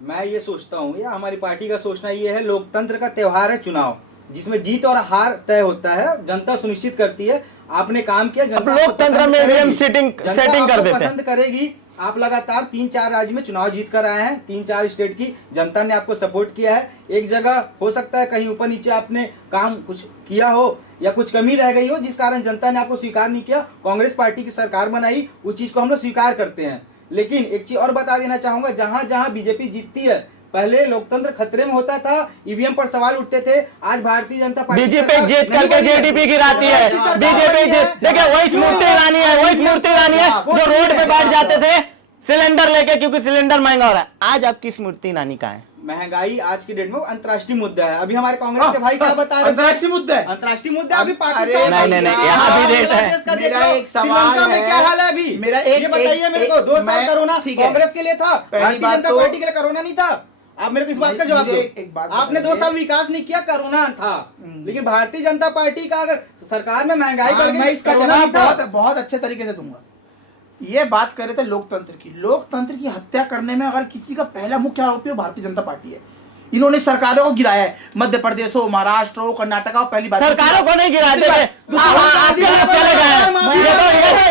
मैं ये सोचता हूँ, या हमारी पार्टी का सोचना ये है, लोकतंत्र का त्योहार है चुनाव, जिसमें जीत और हार तय होता है, जनता सुनिश्चित करती है। आपने काम किया, जनता लोकतंत्र में भी हम सेटिंग कर देते हैं, पसंद करेगी। आप लगातार 3-4 राज्य में चुनाव जीत कर आए हैं, 3-4 स्टेट की जनता ने आपको सपोर्ट किया है। एक जगह हो सकता है कहीं ऊपर नीचे आपने काम कुछ किया हो या कुछ कमी रह गई हो, जिस कारण जनता ने आपको स्वीकार नहीं किया। कांग्रेस पार्टी की सरकार बनाई, उस चीज को हम लोग स्वीकार करते हैं। लेकिन एक चीज और बता देना चाहूंगा, जहां जहां बीजेपी जीतती है, पहले लोकतंत्र खतरे में होता था, ईवीएम पर सवाल उठते थे। आज भारतीय जनता पार्टी बीजेपी जीत करके जेडीपी गिराती है। बीजेपी देखिए, वही स्मृति ईरानी है, जो रोड पे बैठ जाते थे सिलेंडर लेके, क्योंकि सिलेंडर महंगा हो रहा है। आज आपकी स्मृति ईरानी कहाँ है? महंगाई आज की डेट में अंतर्राष्ट्रीय मुद्दा है। अभी हमारे कांग्रेस के भाई क्या बता रहे हैं? अंतर्राष्ट्रीय मुद्दा है, अंतर्राष्ट्रीय मुद्दा। अभी पाकिस्तान नहीं, यहाँ भी रेट है। मेरा एक सवाल श्रीलंका में क्या हाल है अभी? मेरा ये बताइए मेरे को। 2 साल कोरोना कांग्रेस के लिए था, भारतीय जनता पार्टी के लिए कोरोना नहीं था। आप मेरे को इस बात का जवाब दो। आपने 2 साल विकास नहीं किया, कोरोना था। लेकिन भारतीय जनता पार्टी का अगर सरकार में महंगाई बढ़ गई, मैं इसका जवाब बहुत अच्छे तरीके से दूंगा। ये बात कर रहे थे लोकतंत्र की हत्या करने में अगर किसी का पहला मुख्य आरोपी हो भारतीय जनता पार्टी है। इन्होंने सरकारों को गिराया है, मध्य प्रदेश हो, महाराष्ट्र हो, कर्नाटक हो, पहली बात सरकारों को नहीं गिराते थे, आपके लोग चले गए।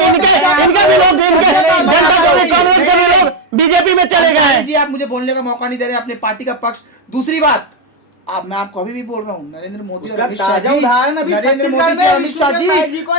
इनके भी लोग, जनता को भी, कांग्रेस के भी लोग बीजेपी में चले गए हैं। जी आप मुझे बोलने का मौका नहीं दे रहे अपने पार्टी का पक्ष। दूसरी बात, आप, मैं आपको अभी भी बोल रहा हूँ, नरेंद्र मोदी और अमित शाह जी, नरेंद्र मोदी और अमित शाह जी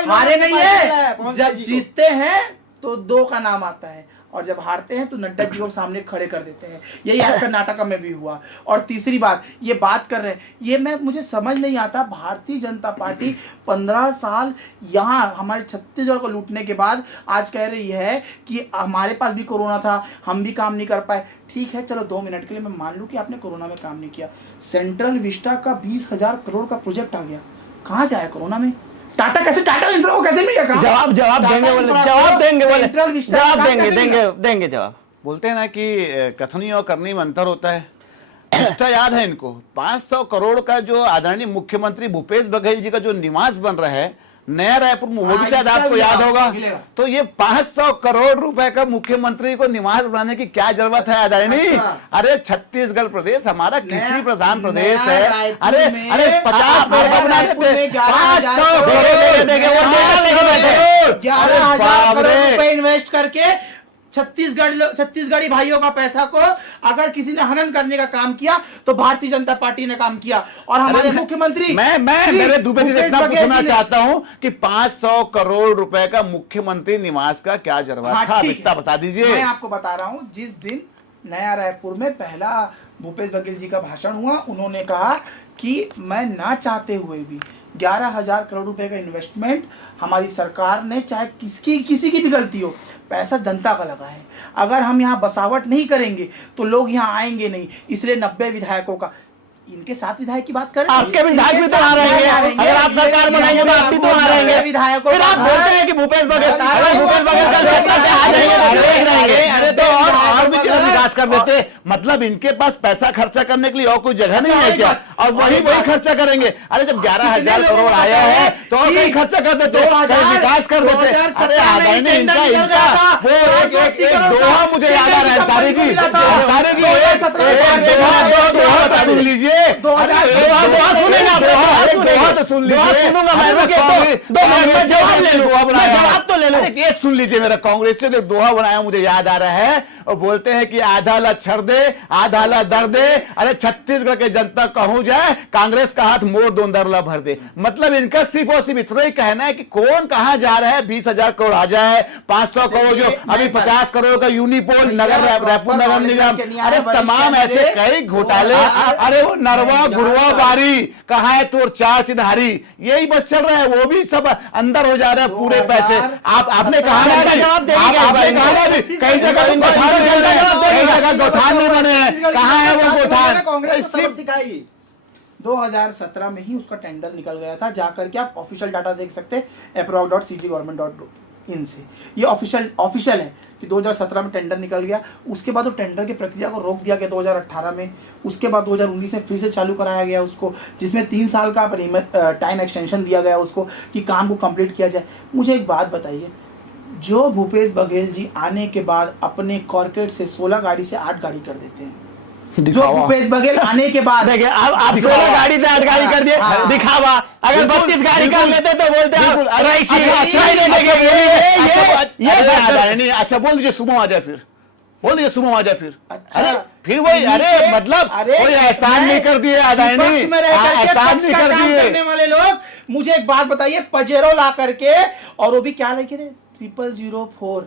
हारे नहीं है। जब जीतते हैं तो 2 का नाम आता है, और जब हारते हैं तो नड्डा जी को सामने खड़े कर देते हैं। यही आज कर्नाटक में भी हुआ। और तीसरी बात, ये बात कर रहे हैं, ये मुझे समझ नहीं आता, भारतीय जनता पार्टी 15 साल यहाँ हमारे छत्तीसगढ़ को लूटने के बाद आज कह रही है कि हमारे पास भी कोरोना था, हम भी काम नहीं कर पाए। ठीक है, चलो 2 मिनट के लिए मैं मान लूं कि आपने कोरोना में काम नहीं किया। सेंट्रल विस्टा का 20,000 करोड़ का प्रोजेक्ट आ गया, कहां से आया कोरोना में? टाटा इंफ्रा को कैसे मिल गया? जवाब देंगे जवाब। बोलते हैं ना कि कथनी और करनी में अंतर होता है। अच्छा याद है इनको 500 करोड़ का जो आदरणीय मुख्यमंत्री भूपेश बघेल जी का जो निवास बन रहा है नया रायपुर में, वो भी शायद आपको याद होगा। तो ये 500 करोड़ रुपए का मुख्यमंत्री को निवास बनाने की क्या जरूरत है आदरणीय? अरे छत्तीसगढ़ प्रदेश हमारा कृषि प्रधान प्रदेश है। अरे 50 करोड़ का बना देते, 500 करोड़ इन्वेस्ट करके छत्तीसगढ़ी भाइयों का पैसा को अगर किसी ने हनन करने का काम किया तो भारतीय जनता पार्टी ने काम किया। और हमारे मुख्यमंत्री, मैं मेरे दुबे जी से इतना पूछना चाहता हूं कि 500 करोड़ रुपए का मुख्यमंत्री निवास का क्या जरूरत था, इतना बता दीजिए। मैं आपको बता रहा हूं, जिस दिन नया रायपुर में पहला भूपेश बघेल जी का भाषण हुआ, उन्होंने कहा कि मैं ना चाहते हुए भी 11,000 करोड़ रुपए का इन्वेस्टमेंट हमारी सरकार ने, चाहे किसी की भी गलती हो, पैसा जनता का लगा है। अगर हम यहाँ बसावट नहीं करेंगे तो लोग यहाँ आएंगे नहीं। इसलिए 90 विधायकों का, इनके 7 विधायक की बात करें, आपके विधायक भी तो आ रहेंगे। अगर आप सरकार बनाएंगे तो आप भी तो आ रहेंगे। विधायकों, फिर आप बोलते हैं कि भूपेश बघेल आ जाएंगे। अरे तो और भी विकास कर देते, मतलब इनके पास पैसा खर्चा करने के लिए और कोई जगह नहीं है क्या? और वही खर्चा करेंगे। अरे जब 11,000 करोड़ आया है तो और कहीं खर्चा कर देते, कहीं विकास कर देते। अरे आदानी इनका वो एक दोहा मुझे याद आ रहा है सारी जी, दोहा सुन लीजिए। जवाब तो ले लो, एक सुन लीजिए मेरा। कांग्रेस ने एक दोहा बनाया मुझे याद आ रहा है, और बोलते हैं कि आधा ला छर दे आधा ला दर दे। अरे छत्तीसगढ़ के जनता कहूं जाए, कांग्रेस का हाथ मोड़ दो दरला भर दे। मतलब इनका सिर्फ और सिर्फ इतना ही कहना है कि कौन कहां जा रहा है। 20,000 करोड़ आ जाए, 500 करोड़ जो अभी 50 करोड़ का यूनिपोल नगर रायपुर नगर निगम, अरे तमाम ऐसे कई घोटाले। अरे वो नरवा गुरवा बारी कहा है तोर 4 चिन्हारी, यही बस चल रहा है। वो भी सब अंदर हो जा रहे हैं पूरे पैसे। आपने कहा ना, कई जगह गौठान नहीं बने हैं, कहाँ है वो गौठान? 2017 में ही उसका टेंडर निकल गया था। जाकर के आप ऑफिशियल डाटा देख सकते हैं approc.cggovernment.in से। ये ऑफिशियल है कि 2017 में टेंडर निकल गया। उसके बाद वो टेंडर की प्रक्रिया को रोक दिया गया 2018 में। उसके बाद 2019 में फिर से चालू कराया गया उसको, जिसमें 3 साल का टाइम एक्सटेंशन दिया गया उसको कि काम को कंप्लीट किया जाए। मुझे एक बात बताइए, जो भूपेश बघेल जी आने के बाद अपने कॉर्पोरेट से 16 गाड़ी से 8 गाड़ी कर देते हैं, जो भूपेश बघेल आने के बाद, देखिए आप 16 गाड़ी से 8 गाड़ी कर दिए, दिखावा। अगर 32 गाड़ी कर लेते तो बोलते अच्छा बोल दीजिए सुबह आ जाए, फिर बोल दीजिए सुबह आ जाए फिर। अरे फिर वही, अरे मतलब कोई एहसान नहीं कर दिए आदानी, एहसान नहीं कर दिए वाले लोग। मुझे एक बात बताइए, पजेरो ला करके, और वो भी क्या लिखे थे 0004,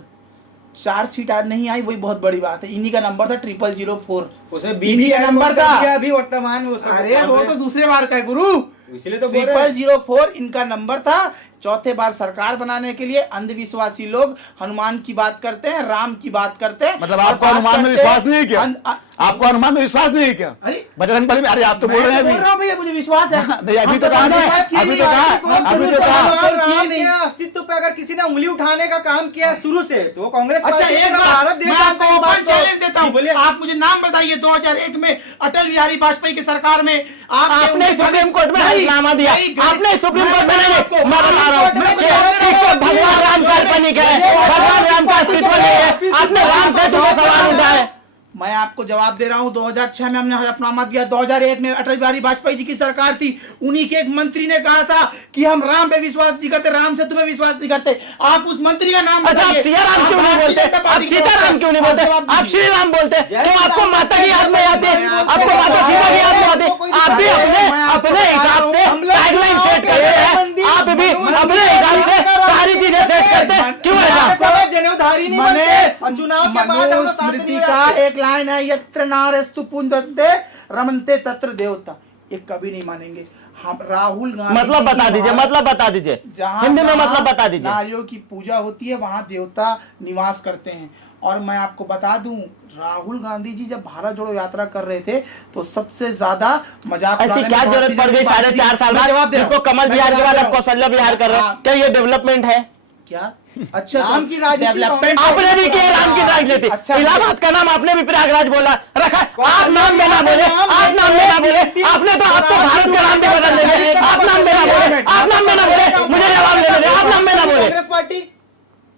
4 सीट आज नहीं आई, वही बहुत बड़ी बात है। इन्हीं का नंबर था 0004, उसमें बीबी का नंबर था अभी वर्तमान में। अरे वो तो दूसरे बार का है गुरु, इसलिए तो 0004 इनका नंबर था। चौथे बार सरकार बनाने के लिए अंधविश्वासी लोग हनुमान की बात करते हैं, राम की बात करते हैं। मतलब आपको हनुमान में विश्वास नहीं है क्या? आपको हनुमान में विश्वास नहीं है क्या? अरे बजरंग बली में, अरे आप तो बोल रहे हैं, बोल रहा हूं भैया मुझे विश्वास है। नहीं अभी तो कहा, अभी तो कहा अस्तित्व पे अगर किसी ने उंगली उठाने का काम किया शुरू से तो वो कांग्रेस। अच्छा एक बात मैं आपको ओपन चैलेंज देता हूं, आप मुझे नाम बताइए 2001 में अटल बिहारी वाजपेयी की सरकार में आपने सुप्रीम कोर्ट में हलफनामा दिया, आपने सुप्रीम कोर्ट में भगवान राम काल्पनिक है, भगवान राम का अस्तित्व नहीं है, आपने राम सेतु का सवाल उठाया। मैं आपको जवाब दे रहा हूं, 2006 में हमने हलफनामा दिया, 2001 में अटल बिहारी वाजपेयी जी की सरकार थी, उन्हीं के एक मंत्री ने कहा था कि हम राम पे विश्वास नहीं करते, राम सेतु पे विश्वास नहीं करते। आप उस मंत्री का नाम अच्छा, आप सिया राम क्यों नहीं बोलते, आप सीताराम क्यों नहीं बोलते, आप श्री राम बोलते, क्यों आपको माता की याद में आती है, आपको माता सीता की याद में आती है? आप भी अपने हिसाब से गाइडलाइन सेट करते हैं, आप भी अपने हिसाब से सारी चीजें सेट करते हैं, क्यों ऐसा? जनेऊधारी नहीं बनते, चुनाव के बाद हम लोग साथ स्मृति नहीं का रहते। एक लाइन है, यत्र नारेस्तु पुंजन्ते रमन्ते तत्र देवता, ये कभी नहीं मानेंगे हम। राहुल गांधी मतलब बता दीजिए, मतलब बता दीजिए, हिंदी में मतलब बता दीजिए। नारियों की पूजा होती है, वहां देवता निवास करते हैं। और मैं आपको बता दूं, राहुल गांधी जी जब भारत जोड़ो यात्रा कर रहे थे तो सबसे ज्यादा मजाक ऐसी क्या जरूरत पड़ गई 4.5 साल बाद, जिसको कमल बिहार के बाद अब कौशल्या बिहार कर रहे हैं? क्या ये डेवलपमेंट है? क्या अच्छा राम की राजनीति डेवलपमेंट आपने भी किया राम की राजनीति। अच्छा, इलाहाबाद का नाम आपने भी प्रयागराज बोला रखा। आप नाम में ना बोले, आप नाम में ना बोले, आपने तो आप तो भारत का नाम भी बदल देंगे। आप नाम में ना बोले, आप नाम में ना बोले, मुझे जवाब लेने दे, आप नाम में ना बोले। कांग्रेस पार्टी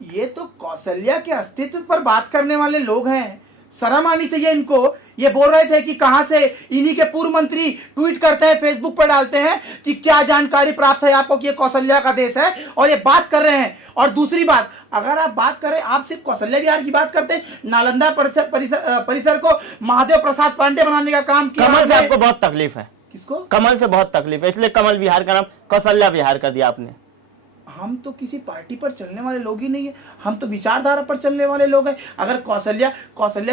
ये तो कौशल्या के अस्तित्व पर बात करने वाले लोग हैं, शर्म आनी चाहिए इनको। ये बोल रहे थे कि कहां से इन्हीं के पूर्व मंत्री ट्वीट करते हैं, फेसबुक पर डालते हैं कि क्या जानकारी प्राप्त है आपको कि ये कौशल्या का देश है, और ये बात कर रहे हैं। और दूसरी बात, अगर आप बात करें, आप सिर्फ कौशल्या विहार की बात करते हैं, नालंदा परिसर को महादेव प्रसाद पांडे बनाने का काम किया। कमल से आपको बहुत तकलीफ है, किसको? कमल से बहुत तकलीफ है, इसलिए कमल विहार का नाम कौशल्या विहार कर दिया आपने। हम तो किसी पार्टी पर चलने वाले लोग ही नहीं है, हम तो विचारधारा पर चलने वाले लोग हैं। अगर कौशल्या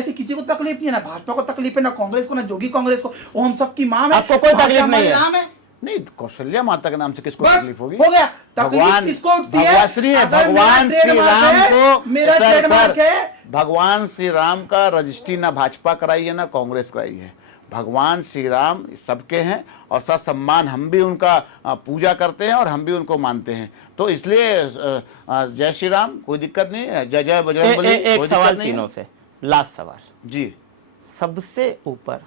से किसी को तकलीफ नहीं है, ना भाजपा को तकलीफ है, ना कांग्रेस को, ना जोगी कांग्रेस को, वो हम सबकी मां है। आपको कोई तकलीफ नहीं है? नाम है नहीं, कौशल्या माता के नाम से किसको बस तकलीफ होगी? हो गया। भगवान तकलीफ किसको उठती है? भगवान श्री है, अगर भगवान मेरा श्री ट्रेडमार्क राम है, को मेरा सर, ट्रेडमार्क है। भगवान श्री राम का रजिस्ट्री ना भाजपा कराई है ना कांग्रेस कराई है। भगवान श्री राम सबके हैं और सम्मान हम भी उनका पूजा करते हैं और हम भी उनको मानते हैं। तो इसलिए जय श्री राम, कोई दिक्कत नहीं है, जय जय बजरंगबली। एक सवाल तीनों से, लास्ट सवाल जी, सबसे ऊपर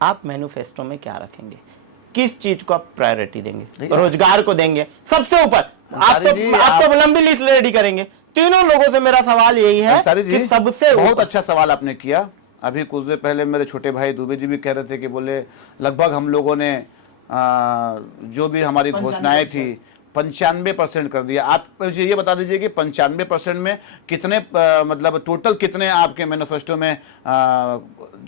आप मैनिफेस्टो में क्या रखेंगे? किस चीज को आप प्रायोरिटी देंगे? रोजगार को देंगे सबसे ऊपर? आप तो लंबी लिस्ट रेडी करेंगे। तीनों लोगों से मेरा सवाल यही है कि सबसे बहुत अच्छा सवाल आपने किया। अभी कुछ देर पहले मेरे छोटे भाई दुबे जी भी कह रहे थे कि बोले लगभग हम लोगों ने जो भी हमारी घोषणाएं थी 95% कर दिया। आप मुझे ये बता दीजिए कि 95% में कितने मतलब टोटल कितने आपके मैनिफेस्टो में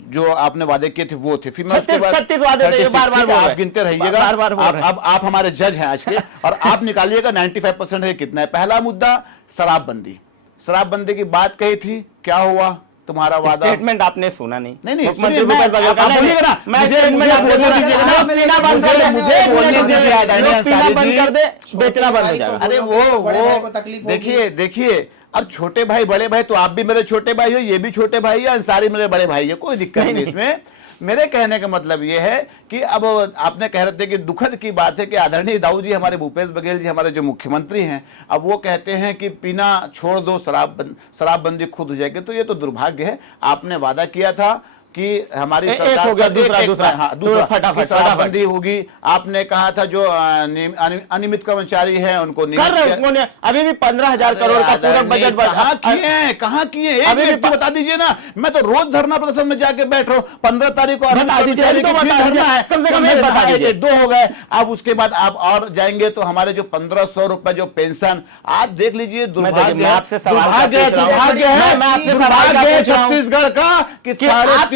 जो आपने वादे किए थे वो थे? फिर मैं उसके बाद 36 वादे थे, बार-बार आप गिनते रहिएगा। अब आप हमारे जज हैं आज के और आप निकालिएगा 95% है कितना है। पहला मुद्दा शराबबंदी, शराबबंदी की बात कही थी, क्या हुआ तुम्हारा वादा? स्टेटमेंट आपने सुना नहीं? नहीं, मुख्यमंत्री सुनिए, भूपेश बघेल का बोलिएगा ना, मैं स्टेटमेंट आप बोलने दीजिएगा ना, पीना बंद कर दे, मुझे बोलने दीजिए, लोग पीना बंद कर दे, बेचना बंद हो जाएगा। अरे वो देखिए, अब छोटे भाई बड़े भाई, तो आप भी मेरे छोटे भाई हो, ये भी छोटे भाई है, अंसारी मेरे बड़े भाई है, कोई दिक्कत नहीं इसमें। मेरे कहने का मतलब ये है कि अब आपने कह रहे थे कि दुखद की बात है कि आदरणीय दाऊ जी, हमारे भूपेश बघेल जी हमारे जो मुख्यमंत्री हैं, अब वो कहते हैं कि पीना छोड़ दो, शराबबंदी खुद हो जाएगी। तो ये तो दुर्भाग्य है। आपने वादा किया था कि हमारी सरकार हो गया, दूसरा फटाफट शराबबंदी होगी। आपने कहा था जो अनियमित कर्मचारी हैं उनको कर रहे हैं। अभी भी 15,000 करोड़ का पूरक बजट कहाँ किए अभी भी बता दीजिए ना। मैं तो रोज धरना प्रदर्शन में जाके बैठ रहा हूँ। 15 तारीख को बता दीजिए, कम से कम बता दीजिए। 2 हो गए। अब उसके बाद आप और जाएंगे तो हमारे जो 1500 रुपए जो पेंशन, आप देख लीजिए। दुर्भाग्य आपसे सवाल छत्तीसगढ़ का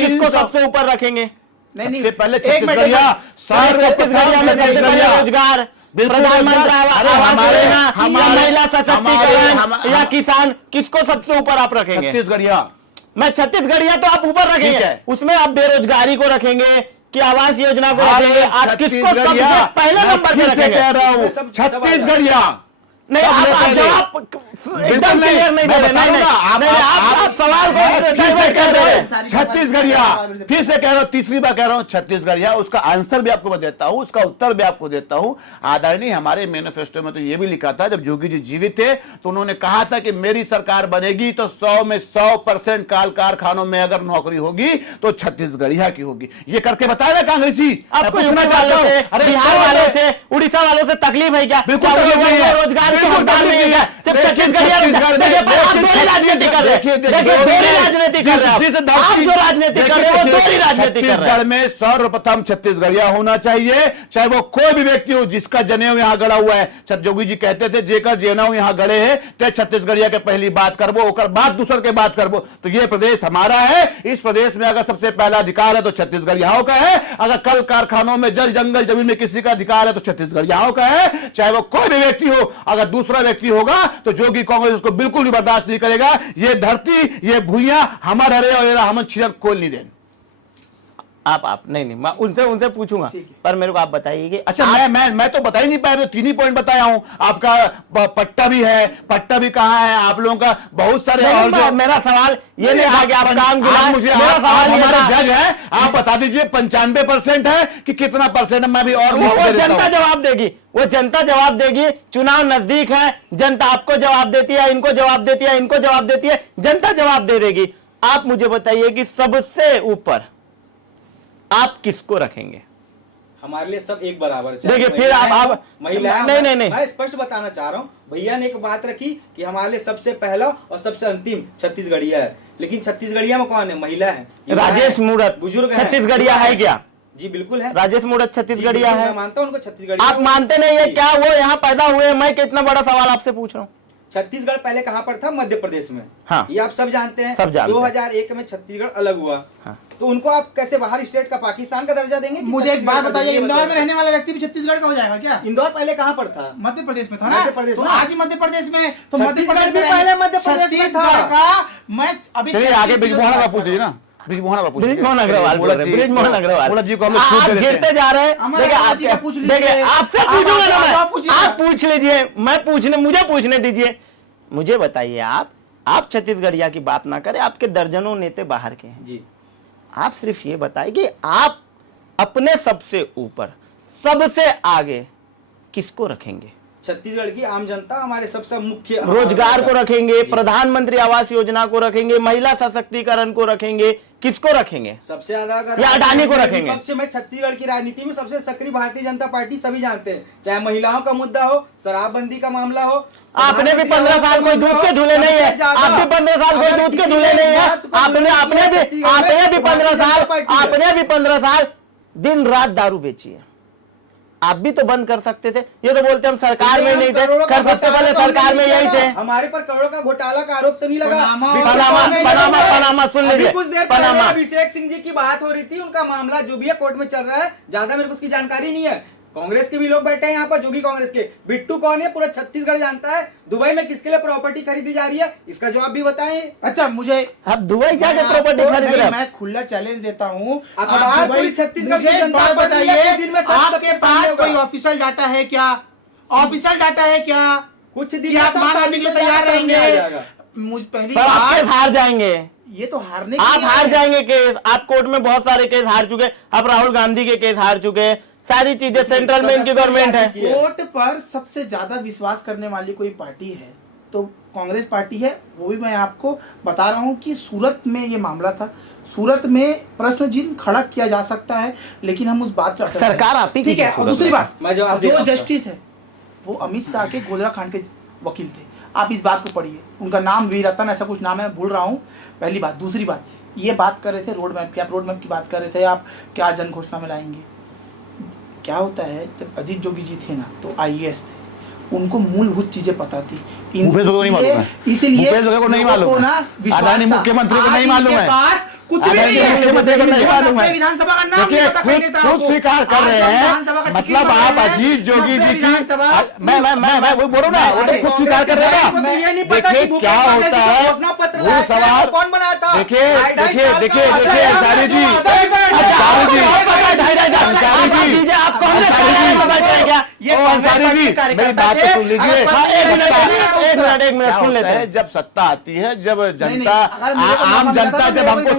किसको सबसे ऊपर रखेंगे? नहीं, पहले छत्तीसगढ़िया में रोजगार, प्रधानमंत्री आवास, महिला सशक्तिकरण या किसान, किसको सबसे ऊपर आप रखेंगे? छत्तीसगढ़िया। मैं छत्तीसगढ़िया तो आप ऊपर रखेंगे, उसमें आप बेरोजगारी को रखेंगे कि आवास योजना को रखेंगे? आप किसको सबसे पहले नंबर पे रखेंगे? कह रहा हूँ छत्तीसगढ़िया। नहीं, आप जवाब एकदम क्लियर नहीं दे रहे। आप सवाल को छत्तीसगढ़िया, फिर से कह रहा हूं, तीसरी बार कह रहा हूं छत्तीसगढ़िया। उसका आंसर भी आपको देता हूं, उसका उत्तर भी आपको देता हूं। आदरणीय हमारे मैनिफेस्टो में तो यह भी लिखा था, जब जोगी जी जीवित थे तो उन्होंने कहा था कि मेरी सरकार बनेगी तो 100 में 100% काल कारखानों में अगर नौकरी होगी तो छत्तीसगढ़िया की होगी। ये करके बताया कांग्रेसी। आपको बिहार वालों से, उड़ीसा वालों से तकलीफ है क्या? रोजगार बिल्कुल छत्तीसगढ़िया देखिए, आप दोहरी राजनीति कर रहे हैं, देखिए दोहरी राजनीति कर रहे हैं आप जो राजनीति कर रहे हैं वो दोहरी राजनीति कर रहे हैं। छत्तीसगढ़ में सर्वप्रथम छत्तीसगढ़िया होना चाहिए, चाहे वो कोई भी व्यक्ति हो जिसका जनेऊ यहाँ गड़ा हुआ है। जोगी जी कहते थे जेकर जनेऊ यहाँ गड़े है तो छत्तीसगढ़िया के पहली बात करबो, ओकर बात दूसर के बात करबो। तो ये प्रदेश हमारा है, इस प्रदेश में अगर सबसे पहला अधिकार है तो छत्तीसगढ़ियाओं का है। अगर कल कारखानों में, जल जंगल जमीन में किसी का अधिकार है तो छत्तीसगढ़ियाओं का है, चाहे वो कोई भी व्यक्ति हो। अगर दूसरा व्यक्ति होगा तो जोगी कांग्रेस उसको बिल्कुल भी बर्दाश्त नहीं करेगा। ये धरती, ये भूइयां हमर हरे और हम छिड़क खोल नहीं दें। आप नहीं मैं उनसे पूछूंगा, पर मेरे को आप बताइए कि अच्छा मैं तो बता ही नहीं पाया, तो 3 ही पॉइंट बताया हूं। आपका पट्टा भी है, पट्टा भी कहां है आप लोगों का, बहुत सारे। और मेरा सवाल ये नहीं था कि आप काम गिनाएं, मुझे हमारे जज है, आप बता दीजिए 95% है कि कितना परसेंट है। मैं भी और वो जनता जवाब देगी, वो जनता जवाब देगी। चुनाव नजदीक है, जनता आपको जवाब देती है, इनको जवाब देती है, इनको जवाब देती है, जनता जवाब दे देगी। आप मुझे बताइए कि सबसे ऊपर आप किसको रखेंगे? हमारे लिए सब एक बराबर। देखिए फिर आप महिला नहीं मैं स्पष्ट बताना चाह रहा हूँ। भैया ने एक बात रखी कि हमारे लिए सबसे पहला और सबसे अंतिम छत्तीसगढ़िया है, लेकिन छत्तीसगढ़िया में कौन है? महिला है। राजेश मूरत बुजुर्ग छत्तीसगढ़िया है क्या? जी बिल्कुल है, राजेश मूरत छत्तीसगढ़िया है। मैं मानता हूँ उनको छत्तीसगढ़िया। आप मानते नहीं है क्या? वो यहाँ पैदा हुए। मैं कितना बड़ा सवाल आपसे पूछ रहा हूँ। छत्तीसगढ़ पहले कहाँ पर था? मध्य प्रदेश में। हाँ, ये आप सब जानते हैं। सब जानते हैं। 2001 में छत्तीसगढ़ अलग हुआ। हाँ। तो उनको आप कैसे बाहर स्टेट का, पाकिस्तान का दर्जा देंगे? मुझे एक बात बताइए, इंदौर में रहने वाला व्यक्ति भी छत्तीसगढ़ का हो जाएगा क्या? इंदौर पहले कहाँ पर था? मध्य प्रदेश में था ना? मध्य प्रदेश तो में। आज ही मध्य प्रदेश में, तो मध्य प्रदेश में पहले मध्य प्रदेश में था। छत्तीसगढ़ का मैं अभी चलिए आगे ब्रिजमोहन का पूछ लीजिए ना। ब्रिजमोहन अग्रवाल जी को हम लोग छूट गिरते जा रहे हैं। देखिए आपसे पूछूंगा ना मैं, आप पूछ लीजिए, मुझे पूछने दीजिए। मुझे बताइए, आप छत्तीसगढ़िया की बात ना करें, आपके दर्जनों नेता बाहर के हैं जी। आप सिर्फ ये बताइए कि आप अपने सबसे ऊपर, सबसे आगे किसको रखेंगे? छत्तीसगढ़ की आम जनता हमारे सबसे मुख्य। रोजगार को रखेंगे, प्रधानमंत्री आवास योजना को रखेंगे, महिला सशक्तिकरण को रखेंगे, किसको रखेंगे? सबसे ज्यादा अगर या अडानी को रखेंगे? विपक्ष में छत्तीसगढ़ की राजनीति में सबसे सक्रिय भारतीय जनता पार्टी सभी जानते हैं। चाहे महिलाओं का मुद्दा हो, शराबबंदी का मामला हो। आपने भी 15 साल कोई दूध के धुले नहीं है, आप भी 15 साल कोई दूध के धुले नहीं है। आपने भी 15 साल दिन रात दारू बेची है। आप भी तो बंद कर सकते थे। ये तो बोलते हम सरकार में नहीं थे, कर सकते पहले सरकार में यही थे। हमारे पर करोड़ों का घोटाला का आरोप तो नहीं लगा। पनामा सुन लीजिए, कुछ देर पहले अभिषेक सिंह जी की बात हो रही थी, उनका मामला जो भी है कोर्ट में चल रहा है। ज्यादा मेरे को उसकी जानकारी नहीं है। कांग्रेस के भी लोग बैठे हैं यहाँ पर, जो भी कांग्रेस के। बिट्टू कौन है? पूरा छत्तीसगढ़ जानता है। दुबई में किसके लिए प्रॉपर्टी खरीदी जा रही है, इसका जवाब भी बताएं। अच्छा, मुझे आप दुबई जाके प्रॉपर्टी खरीद रहे हैं? मैं खुला चैलेंज देता हूँ, छत्तीसगढ़ बताइए आपके पास कोई ऑफिशियल डाटा है क्या? ऑफिशियल डाटा है क्या? कुछ दिन आप मानने के लिए तैयार रहेंगे? मुझ पहली बार हार जाएंगे। ये तो हारने, आप हार जाएंगे केस। आप कोर्ट में बहुत सारे केस हार चुके, आप राहुल गांधी के केस हार चुके, सारी चीजें सेंट्रल में इनकी गवर्नमेंट है। कोर्ट पर सबसे ज्यादा विश्वास करने वाली कोई पार्टी है तो कांग्रेस पार्टी है। वो भी मैं आपको बता रहा हूं कि सूरत में ये मामला था। सूरत में प्रश्न चिन्ह खड़ा किया जा सकता है, लेकिन हम उस बात पर सरकार आप ही ठीक है। और दूसरी बात, जो जस्टिस है वो अमित शाह के गोधरा कांड के वकील थे। आप इस बात को पढ़िए, उनका नाम वीरतन ऐसा कुछ नाम है, भूल रहा हूँ। पहली बात। दूसरी बात, ये बात कर रहे थे रोड मैप की, आप रोड मैप की बात कर रहे थे, आप क्या जन घोषणा में लाएंगे? क्या होता है, जब अजीत जोगी जी थे ना तो IAS थे, उनको मूलभूत चीजें पता थी। इसलिए अडानी मुख्यमंत्री को नहीं मालूम है, कुछ भी नहीं मालूम है। विधानसभा का नाम नहीं पता कहीं नेता को। स्वीकार कर रहे हैं, मतलब आप अजीत जोगी जी की, मैं वो बोलो ना, वो तो खुद स्वीकार कर रहे हैं। देखिए क्या होता है वो सवाल, कौन बनाता? देखिए अंसारी जी, मेरी बात तो सुन लीजिए। एक मिनट सुन लेते हैं। जब सत्ता आती है, जब जनता, आम जनता जब हमको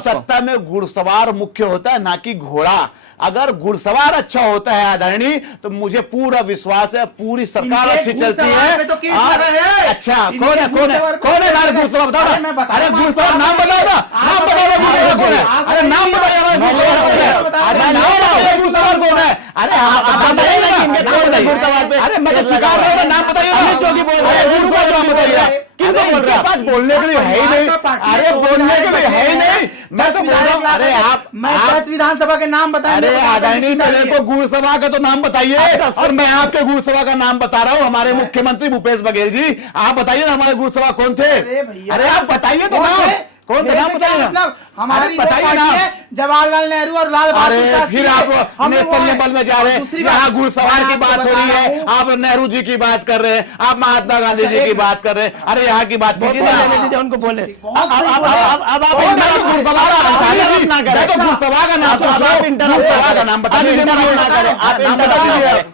सत्ता में घुड़सवार मुख्य होता है, ना कि घोड़ा। अगर घुड़सवार अच्छा होता है आदरणीय, तो मुझे पूरा विश्वास है पूरी सरकार अच्छी चलती है। तो केस लगा है। अच्छा, कौन है घुड़सवार? बताओ ना। अरे घुड़सवार नाम बताओ ना, नाम बताओ ना घुड़सवार कौन है? अरे नाम बताइए, अरे नाम बताइए घुड़सवार कौन है? अरे आप बताइए ना कि इनके कौन है घुड़सवार पे? अरे मैं तो स्वीकार रहा हूं, नाम बताइए ना। चौकी बोल रहे हैं, घुड़सवार नाम बताइए। किनको बोल रहे हैं? पास बोलने के लिए है ही नहीं। अरे बोलने के लिए है ही नहीं। मैं तो बोल रहा हूँ, अरे आप 10 विधानसभा के नाम बताएं। अरे आदरणीय, मेरे को घुड़सभा का तो नाम बताइए, और मैं आपके घुड़सभा का नाम बता रहा हूँ। हमारे मुख्यमंत्री भूपेश बघेल जी, आप बताइए ना हमारे घुड़सभा कौन थे? अरे आप बताइए तो नाम, कौन थे? नाम बताइए ना। मतलब हमारी बताइए ना। जवाहरलाल नेहरू और लाल अरे बहादुर शास्त्री फिर आप नेशनल लेवल में जा रहे हैं। दूसरी यहाँ बात, घुड़सवार की बात हो रही है, आप नेहरू जी की बात कर रहे हैं, आप महात्मा गांधी जी की बात कर रहे हैं। अरे यहाँ की बात कीजिए ना, उनको बोले। अब आप घुड़सवार का नाम बताइए। घुड़सवार का नाम बताइए।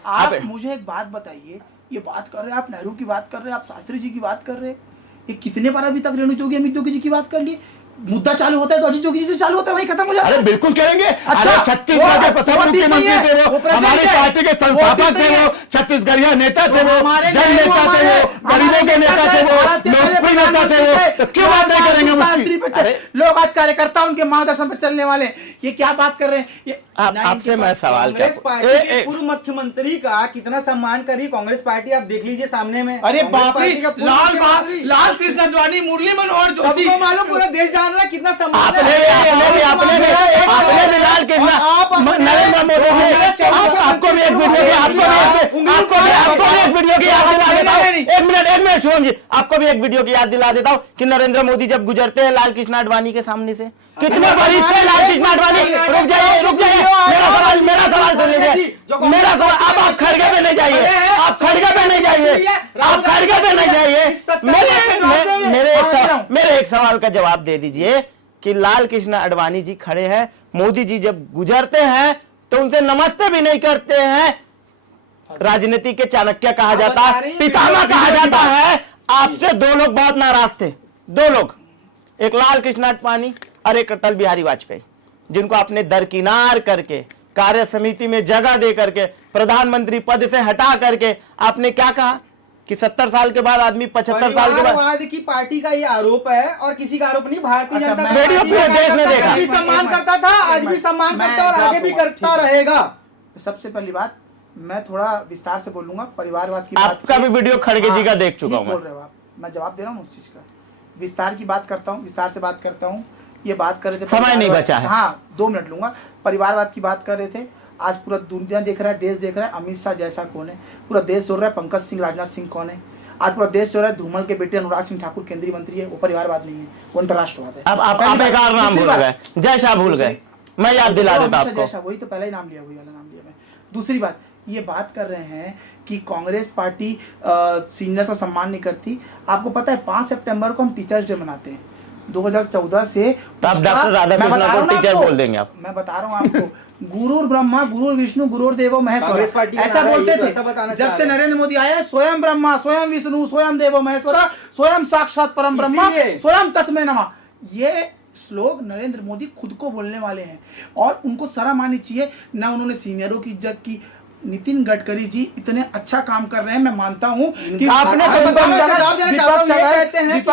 आप मुझे एक बात बताइए, ये बात कर रहे हैं आप, नेहरू की बात कर रहे हैं आप, शास्त्री जी की बात कर रहे हैं, ये कितने बार अभी तक रेणु जोगी अमित जोगी जी की बात कर लिए? मुद्दा चालू होता है तो अजीत जोगी जी से चालू होता है, वही खत्म हो जाता है। अरे बिल्कुल करेंगे। अच्छा, अरे छत्तीसगढ़ के प्रथम मुख्यमंत्री थे वो, प्रेसिडेंट हमारी है। पार्टी के संस्थापक थे वो, छत्तीसगढ़िया नेता थे वो, जन नेता थे वो, गरीबों के नेता थे वो, लोकप्रिय नेता थे वो, तो क्यों बात नहीं करेंगे हम उसकी? लोग आज कार्यकर्ता उनके मार्गदर्शन पर चलने वाले, ये क्या बात कर रहे हैं? ये आपसे मैं सवाल कांग्रेस कर पार्टी के पूर्व मुख्यमंत्री का कितना सम्मान करी कांग्रेस पार्टी, आप देख लीजिए सामने में। अरे कांग्रेस बाप रे, पार्टी का पूर्व मुख्यमंत्री। लाल कृष्ण अडवाणी, मुरली मनोहर जोशी, सबको मालूम, पूरा देश जान रहा है कितना सम्मान आपने भी लाल कृष्ण नरेंद्र मोदी ने आपको भी एक वीडियो की आपको भी एक वीडियो की याद दिला देता हूँ। एक मिनट सुनिए, आपको भी एक वीडियो की याद दिला देता हूँ कि नरेंद्र मोदी जब गुजरते हैं लाल कृष्ण अडवाणी के सामने से, कितने बड़ी से लाल कृष्ण अडवाणी, रुक जाइए मेरा सवाल सुन लीजिए, मेरा सवाल। अब आप खड़गे पे नहीं जाइए, आप खड़गे पे नहीं जाइए, आप खड़गे पे नहीं जाइए। मेरे एक सवाल का जवाब दे दीजिए कि लाल कृष्ण अडवाणी जी खड़े हैं, मोदी जी जब गुजरते हैं तो उनसे नमस्ते भी नहीं करते हैं। राजनीति के चाणक्य कहा जाता है, पितामह कहा जाता है। आपसे दो लोग बहुत नाराज थे, दो लोग, एक लाल कृष्ण अडवाणी और एक अटल बिहारी वाजपेयी, जिनको आपने दरकिनार करके कार्य समिति में जगह दे करके प्रधानमंत्री पद से हटा करके आपने क्या कहा कि 70 साल के बाद आदमी 75 साल के बाद। परिवारवाद की पार्टी का ये आरोप है और किसी का आरोप नहीं। भारतीय जनता मैं- पार्टी पूरे देश ने देखा। भी सम्मान करता था, आज भी सम्मान करता और आगे भी करता रहेगा। सबसे पहली बात, मैं थोड़ा विस्तार से बोलूंगा परिवारवाद की बात। आपका भी वीडियो खड़गे जी का देख चुका हूं बोल रहे हो आप, मैं जवाब दे रहा हूँ उस चीज का। विस्तार की बात करता हूँ, विस्तार से बात करता हूँ। ये बात कर रहे थे, समय नहीं बचा है। हाँ 2 मिनट लूंगा। परिवारवाद की बात कर रहे थे, आज पूरा दुनिया देख रहा है, देश देख रहा है अमित शाह जैसा कौन है, पूरा देश जोड़ रहा है पंकज सिंह राजनाथ सिंह कौन है, आज पूरा देश जो है धूमल के बेटे अनुराग सिंह ठाकुर केंद्रीय मंत्री है। वो परिवारवाद नहीं है, वो अंतरराष्ट्रवाद है। अब आप एक और नाम भूल गए, जय शाह भूल गए, मैं याद दिला देता आपको। जैसा वही तो पहले ही नाम लिया, वही वाला नाम लिया मैं। दूसरी बात, ये बात कर रहे हैं कि कांग्रेस पार्टी सीनियर का सम्मान नहीं करती। आपको पता है 5 सितंबर को हम टीचर्स डे मनाते हैं 2014 से। तो आप डॉक्टर राधाकृष्ण को टीचर बोल देंगे आप। मैं बता रहा हूँ आपको, गुरुर ब्रह्मा गुरुर विष्णु गुरुर देवो महेश्वर, ऐसा बोलते थे। जब से नरेंद्र मोदी आया, स्वयं ब्रह्मा स्वयं विष्णु स्वयं देवो महेश्वर स्वयं साक्षात परम ब्रह्मा स्वयं तस्मै नमः, ये श्लोक नरेंद्र मोदी खुद को बोलने वाले हैं और उनको शर्म आनी चाहिए ना। उन्होंने सीनियरों की इज्जत की। नितिन गडकरी जी इतने अच्छा काम कर रहे हैं, मैं मानता हूँ कि आपने तो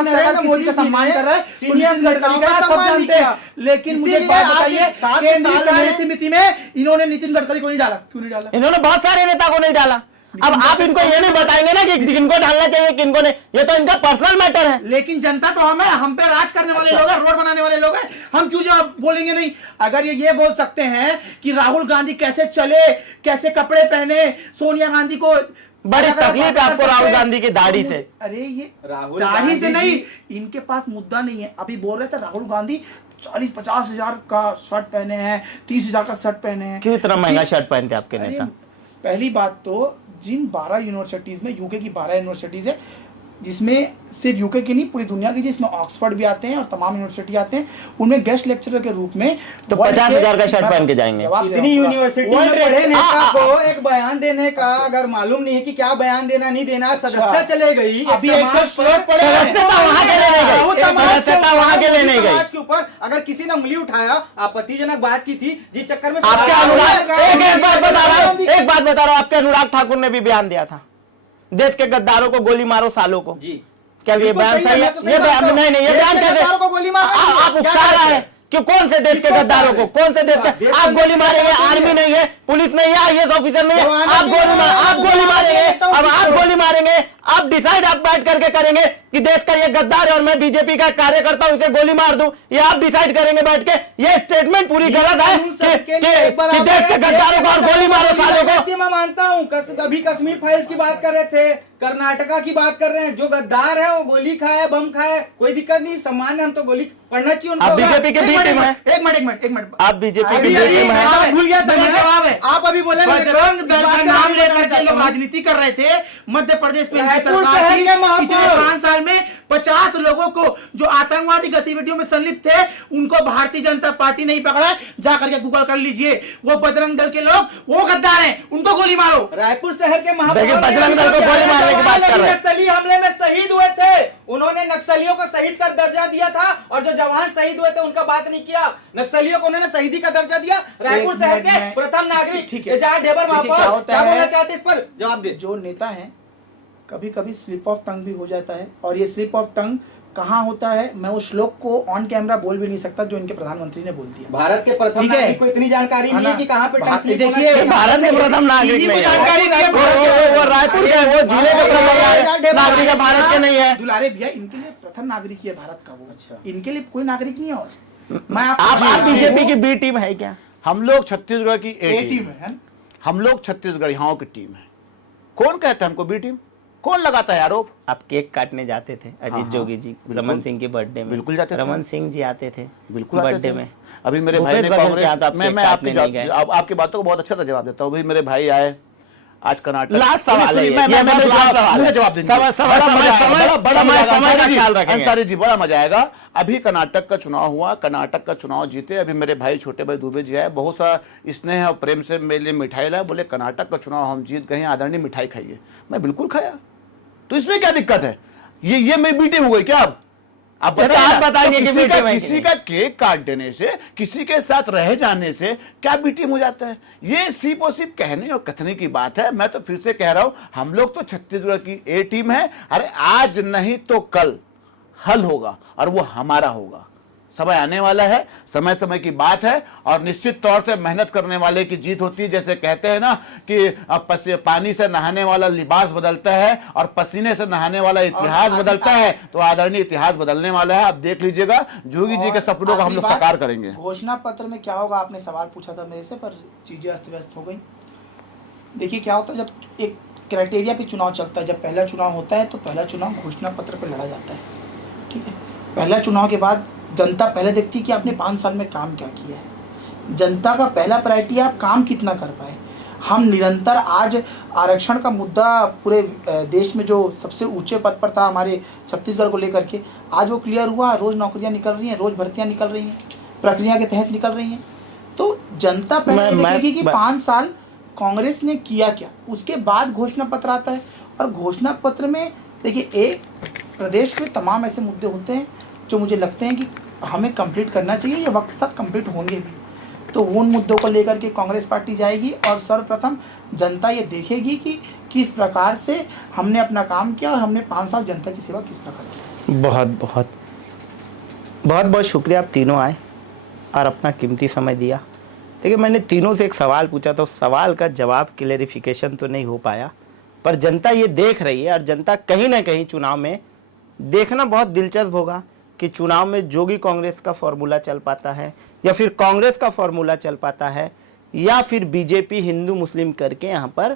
नरेंद्र मोदी का सम्मान कर रहे हैं, सीनियर गडकरी का सब जानते हैं। लेकिन मुझे एक बात बताइए, केंद्रीय कार्य समिति में इन्होंने नितिन गडकरी को नहीं डाला, क्यों नहीं डाला? इन्होंने बहुत सारे नेता को नहीं डाला। अब आप इनको ये नहीं बताएंगे ना कि किनको डालना चाहिए किनको नहीं, ये तो इनका पर्सनल मैटर है। लेकिन जनता तो हम है, हम पे राज करने वाले लोग हैं, रोड बनाने वाले लोग हैं, हम क्यों जवाब बोलेंगे नहीं? अगर ये बोल सकते हैं कि राहुल गांधी कैसे चले, कैसे कपड़े पहने, सोनिया गांधी को बड़ी तकलीफ है आपको राहुल गांधी की दाढ़ी से। अरे ये राहुल दाढ़ी से नहीं, इनके पास मुद्दा नहीं है। अभी बोल रहे थे राहुल गांधी 40-50 हजार का शर्ट पहने हैं, 30 हजार का शर्ट पहने हैं। क्यों इतना महंगा शर्ट पहनते आपके नेता? पहली बात तो जिन 12 यूनिवर्सिटीज में, यूके की 12 यूनिवर्सिटीज है, जिसमें सिर्फ यूके की नहीं पूरी दुनिया की, जिसमें ऑक्सफोर्ड भी आते हैं और तमाम यूनिवर्सिटी आते हैं, उनमें गेस्ट लेक्चरर के रूप में तो 50,000 का शर्ट पहन के जाएंगे। इतनी यूनिवर्सिटी में पढ़े नेता को एक बयान देने का अगर मालूम नहीं है कि क्या बयान देना नहीं देना, सदस्यता चले गई, अभी एक तो श्लोक पढ़े, सदस्यता वहां के लेने गई, सदस्यता वहां के लेने गई। समाज के ऊपर अगर किसी ने उंगली उठाया, आपत्तिजनक बात की थी, जिस चक्कर में आपके अनुराग, एक बात बता रहा हूं, आपके अनुराग ठाकुर ने भी बयान दिया था, देश के गद्दारों को गोली मारो सालों को। जी क्या ये बयान सही है? ये बयान नहीं, ये बयान कैसे को गोली मार आप उकसा रहा है कि कौन से देश के गद्दारों को, कौन से देश के? आप गोली मारेंगे, आर्मी नहीं है, पुलिस नहीं है, आईएएस ऑफिसर नहीं है, आप गोली मारेंगे, अब आप गोली मारेंगे, आप डिसाइड आप बैठ करके करेंगे कि देश का ये गद्दार है और मैं बीजेपी का कार्यकर्ता हूं, उसे गोली मार दूं, ये आप डिसाइड करेंगे बैठ के। ये स्टेटमेंट पूरी गलत है कि देश के गद्दारों को और गोली मारो सालों को। मैं मानता हूं, अभी कश्मीर फाइल्स की बात कर रहे थे, कर्नाटका की बात कर रहे हैं, जो गद्दार है वो गोली खाए, बम खाए, कोई दिक्कत नहीं, सम्मान है, हम तो गोली पढ़ना चाहिए उनको। आप बीजेपी के बी टीम है, एक मिनट, आप बीजेपी की बी टीम है, भूल गया जवाब है, आप अभी बोले बजरंग दल का नाम लेकर के लोग राजनीति कर रहे थे मध्य प्रदेश में। पिछले 5 साल में 50 लोगों को जो आतंकवादी गतिविधियों में संलिप्त थे उनको भारतीय जनता पार्टी नहीं पकड़ा। जाकर के गूगल कर लीजिए, वो बजरंग दल के लोग वो गद्दार हैं, उनको गोली मारो। रायपुर शहर के महापौर बजरंग दल को गोली मारने की बात कर रहे हैं। नक्सली हमले में शहीद हुए थे, उन्होंने नक्सलियों को शहीद का दर्जा दिया था, और जो जवान शहीद हुए थे उनका बात नहीं किया, नक्सलियों को उन्होंने शहीदी का दर्जा दिया। रायपुर शहर के प्रथम नागरिक जहां ढेबर महापौर, क्या बोलना चाहते इस पर जवाब दे। जो नेता है कभी कभी स्लिप ऑफ टंग भी हो जाता है, और ये स्लिप ऑफ टंग कहाँ होता है मैं उस श्लोक को ऑन कैमरा बोल भी नहीं सकता जो इनके प्रधानमंत्री ने बोल दिया। भारत के प्रथम नागरिक को इतनी जानकारी नहीं है कि कहाँ पे टंग स्लिप होना चाहिए। भारत के प्रथम नागरिक नहीं है, वो रायपुर के, वो जिले के प्रथम नागरिक है, भारत के नहीं है। दुलारे भैया इनके लिए प्रथम नागरिक ही है भारत का वो। अच्छा, इनके लिए कोई नागरिक नहीं है। और मैं आप बीजेपी की बी टीम है क्या? हम लोग छत्तीसगढ़ की ए टीम है, हम लोग छत्तीसगढ़ियों की टीम है। कौन कहता है हमको बी टीम? कौन लगाता है आरोप? आप केक काटने जाते थे अजीत जोगी जी रमन सिंह के बर्थडे में? बिल्कुल जाते थे। रमन सिंह जी आते थे बिल्कुल बर्थडे में। अभी मेरे भाई ने कांग्रेस में, मैं आपकी बातों को बहुत अच्छा जवाब देता हूँ। अभी मेरे भाई आए आज कर्नाटक, लास्ट सवाल है, जवाब अंसारी जी, बड़ा मजा आएगा। अभी कर्नाटक का चुनाव हुआ, कर्नाटक का चुनाव जीते। अभी मेरे भाई छोटे भाई दुबे जी आए, बहुत सा स्नेह और प्रेम से मेरे लिए मिठाई लाए, बोले कर्नाटक का चुनाव हम जीत गए, आदरणीय मिठाई खाइए। मैं बिल्कुल खाया, तो इसमें क्या दिक्कत है? ये मेरी बीटी हो गई क्या? आप बताएंगे कि किसी का केक काट देने से, किसी के साथ रह जाने से क्या बी टीम हो जाता है? ये सिर्फ और सिर्फ कहने और कथने की बात है। मैं तो फिर से कह रहा हूं, हम लोग तो छत्तीसगढ़ की ए टीम है। अरे आज नहीं तो कल हल होगा और वो हमारा होगा। समय आने वाला है, समय समय की बात है, और निश्चित तौर से मेहनत करने वाले की जीत होती है। जैसे कहते हैं ना कि पानी से नहाने वाला लिबास बदलता है और पसीने से नहाने वाला इतिहास बदलता है, तो आदरणीय इतिहास बदलने वाला है। आप देख लीजिएगा, जोगी जी के सपनों को हम लोग साकार करेंगे। घोषणा पत्र में क्या होगा, आपने सवाल पूछा था मेरे से, पर चीजें अस्त व्यस्त हो गई। देखिए क्या होता है, जब एक क्राइटेरिया पे चुनाव चलता है, जब पहला चुनाव होता है तो पहला चुनाव घोषणा पत्र पर लड़ा जाता है, ठीक है। पहला चुनाव के बाद जनता पहले देखती है कि आपने 5 साल में काम क्या किया है। जनता का पहला प्रायोरिटी आप काम कितना कर पाए। हम निरंतर आज आरक्षण का मुद्दा पूरे देश में जो सबसे ऊंचे पद पर था हमारे छत्तीसगढ़ को लेकर के, आज वो क्लियर हुआ। रोज नौकरियां निकल रही हैं, रोज भर्तियां निकल रही हैं, प्रक्रिया के तहत निकल रही हैं। तो जनता पहले देखेगी कि 5 साल कांग्रेस ने किया क्या, उसके बाद घोषणा पत्र आता है। और घोषणा पत्र में देखिए, एक प्रदेश में तमाम ऐसे मुद्दे होते हैं जो मुझे लगते हैं कि हमें कंप्लीट करना चाहिए, या वक्त के साथ कंप्लीट होंगे भी। तो उन मुद्दों को लेकर के कांग्रेस पार्टी जाएगी, और सर्वप्रथम जनता ये देखेगी कि किस प्रकार से हमने अपना काम किया और हमने 5 साल जनता की सेवा किस प्रकार की। बहुत बहुत बहुत बहुत शुक्रिया, आप तीनों आए और अपना कीमती समय दिया। देखिए, मैंने तीनों से एक सवाल पूछा, तो सवाल का जवाब क्लेरिफिकेशन तो नहीं हो पाया, पर जनता ये देख रही है, और जनता कहीं ना कहीं चुनाव में देखना बहुत दिलचस्प होगा कि चुनाव में जोगी कांग्रेस का फॉर्मूला चल पाता है, या फिर कांग्रेस का फॉर्मूला चल पाता है, या फिर बीजेपी हिंदू मुस्लिम करके यहाँ पर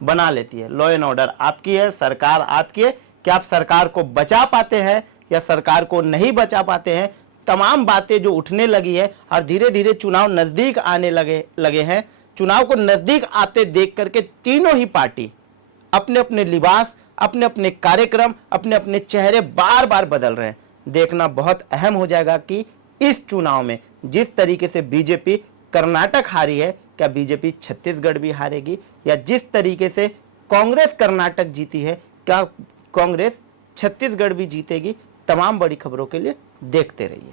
बना लेती है। लॉ एंड ऑर्डर आपकी है, सरकार आपकी है, क्या आप सरकार को बचा पाते हैं या सरकार को नहीं बचा पाते हैं? तमाम बातें जो उठने लगी है, और धीरे धीरे चुनाव नजदीक आने लगे हैं। चुनाव को नजदीक आते देख करके तीनों ही पार्टी अपने अपने लिबास अपने अपने कार्यक्रम, अपने अपने चेहरे बार बार बदल रहे हैं। देखना बहुत अहम हो जाएगा कि इस चुनाव में जिस तरीके से बीजेपी कर्नाटक हारी है, क्या बीजेपी छत्तीसगढ़ भी हारेगी, या जिस तरीके से कांग्रेस कर्नाटक जीती है, क्या कांग्रेस छत्तीसगढ़ भी जीतेगी। तमाम बड़ी खबरों के लिए देखते रहिए।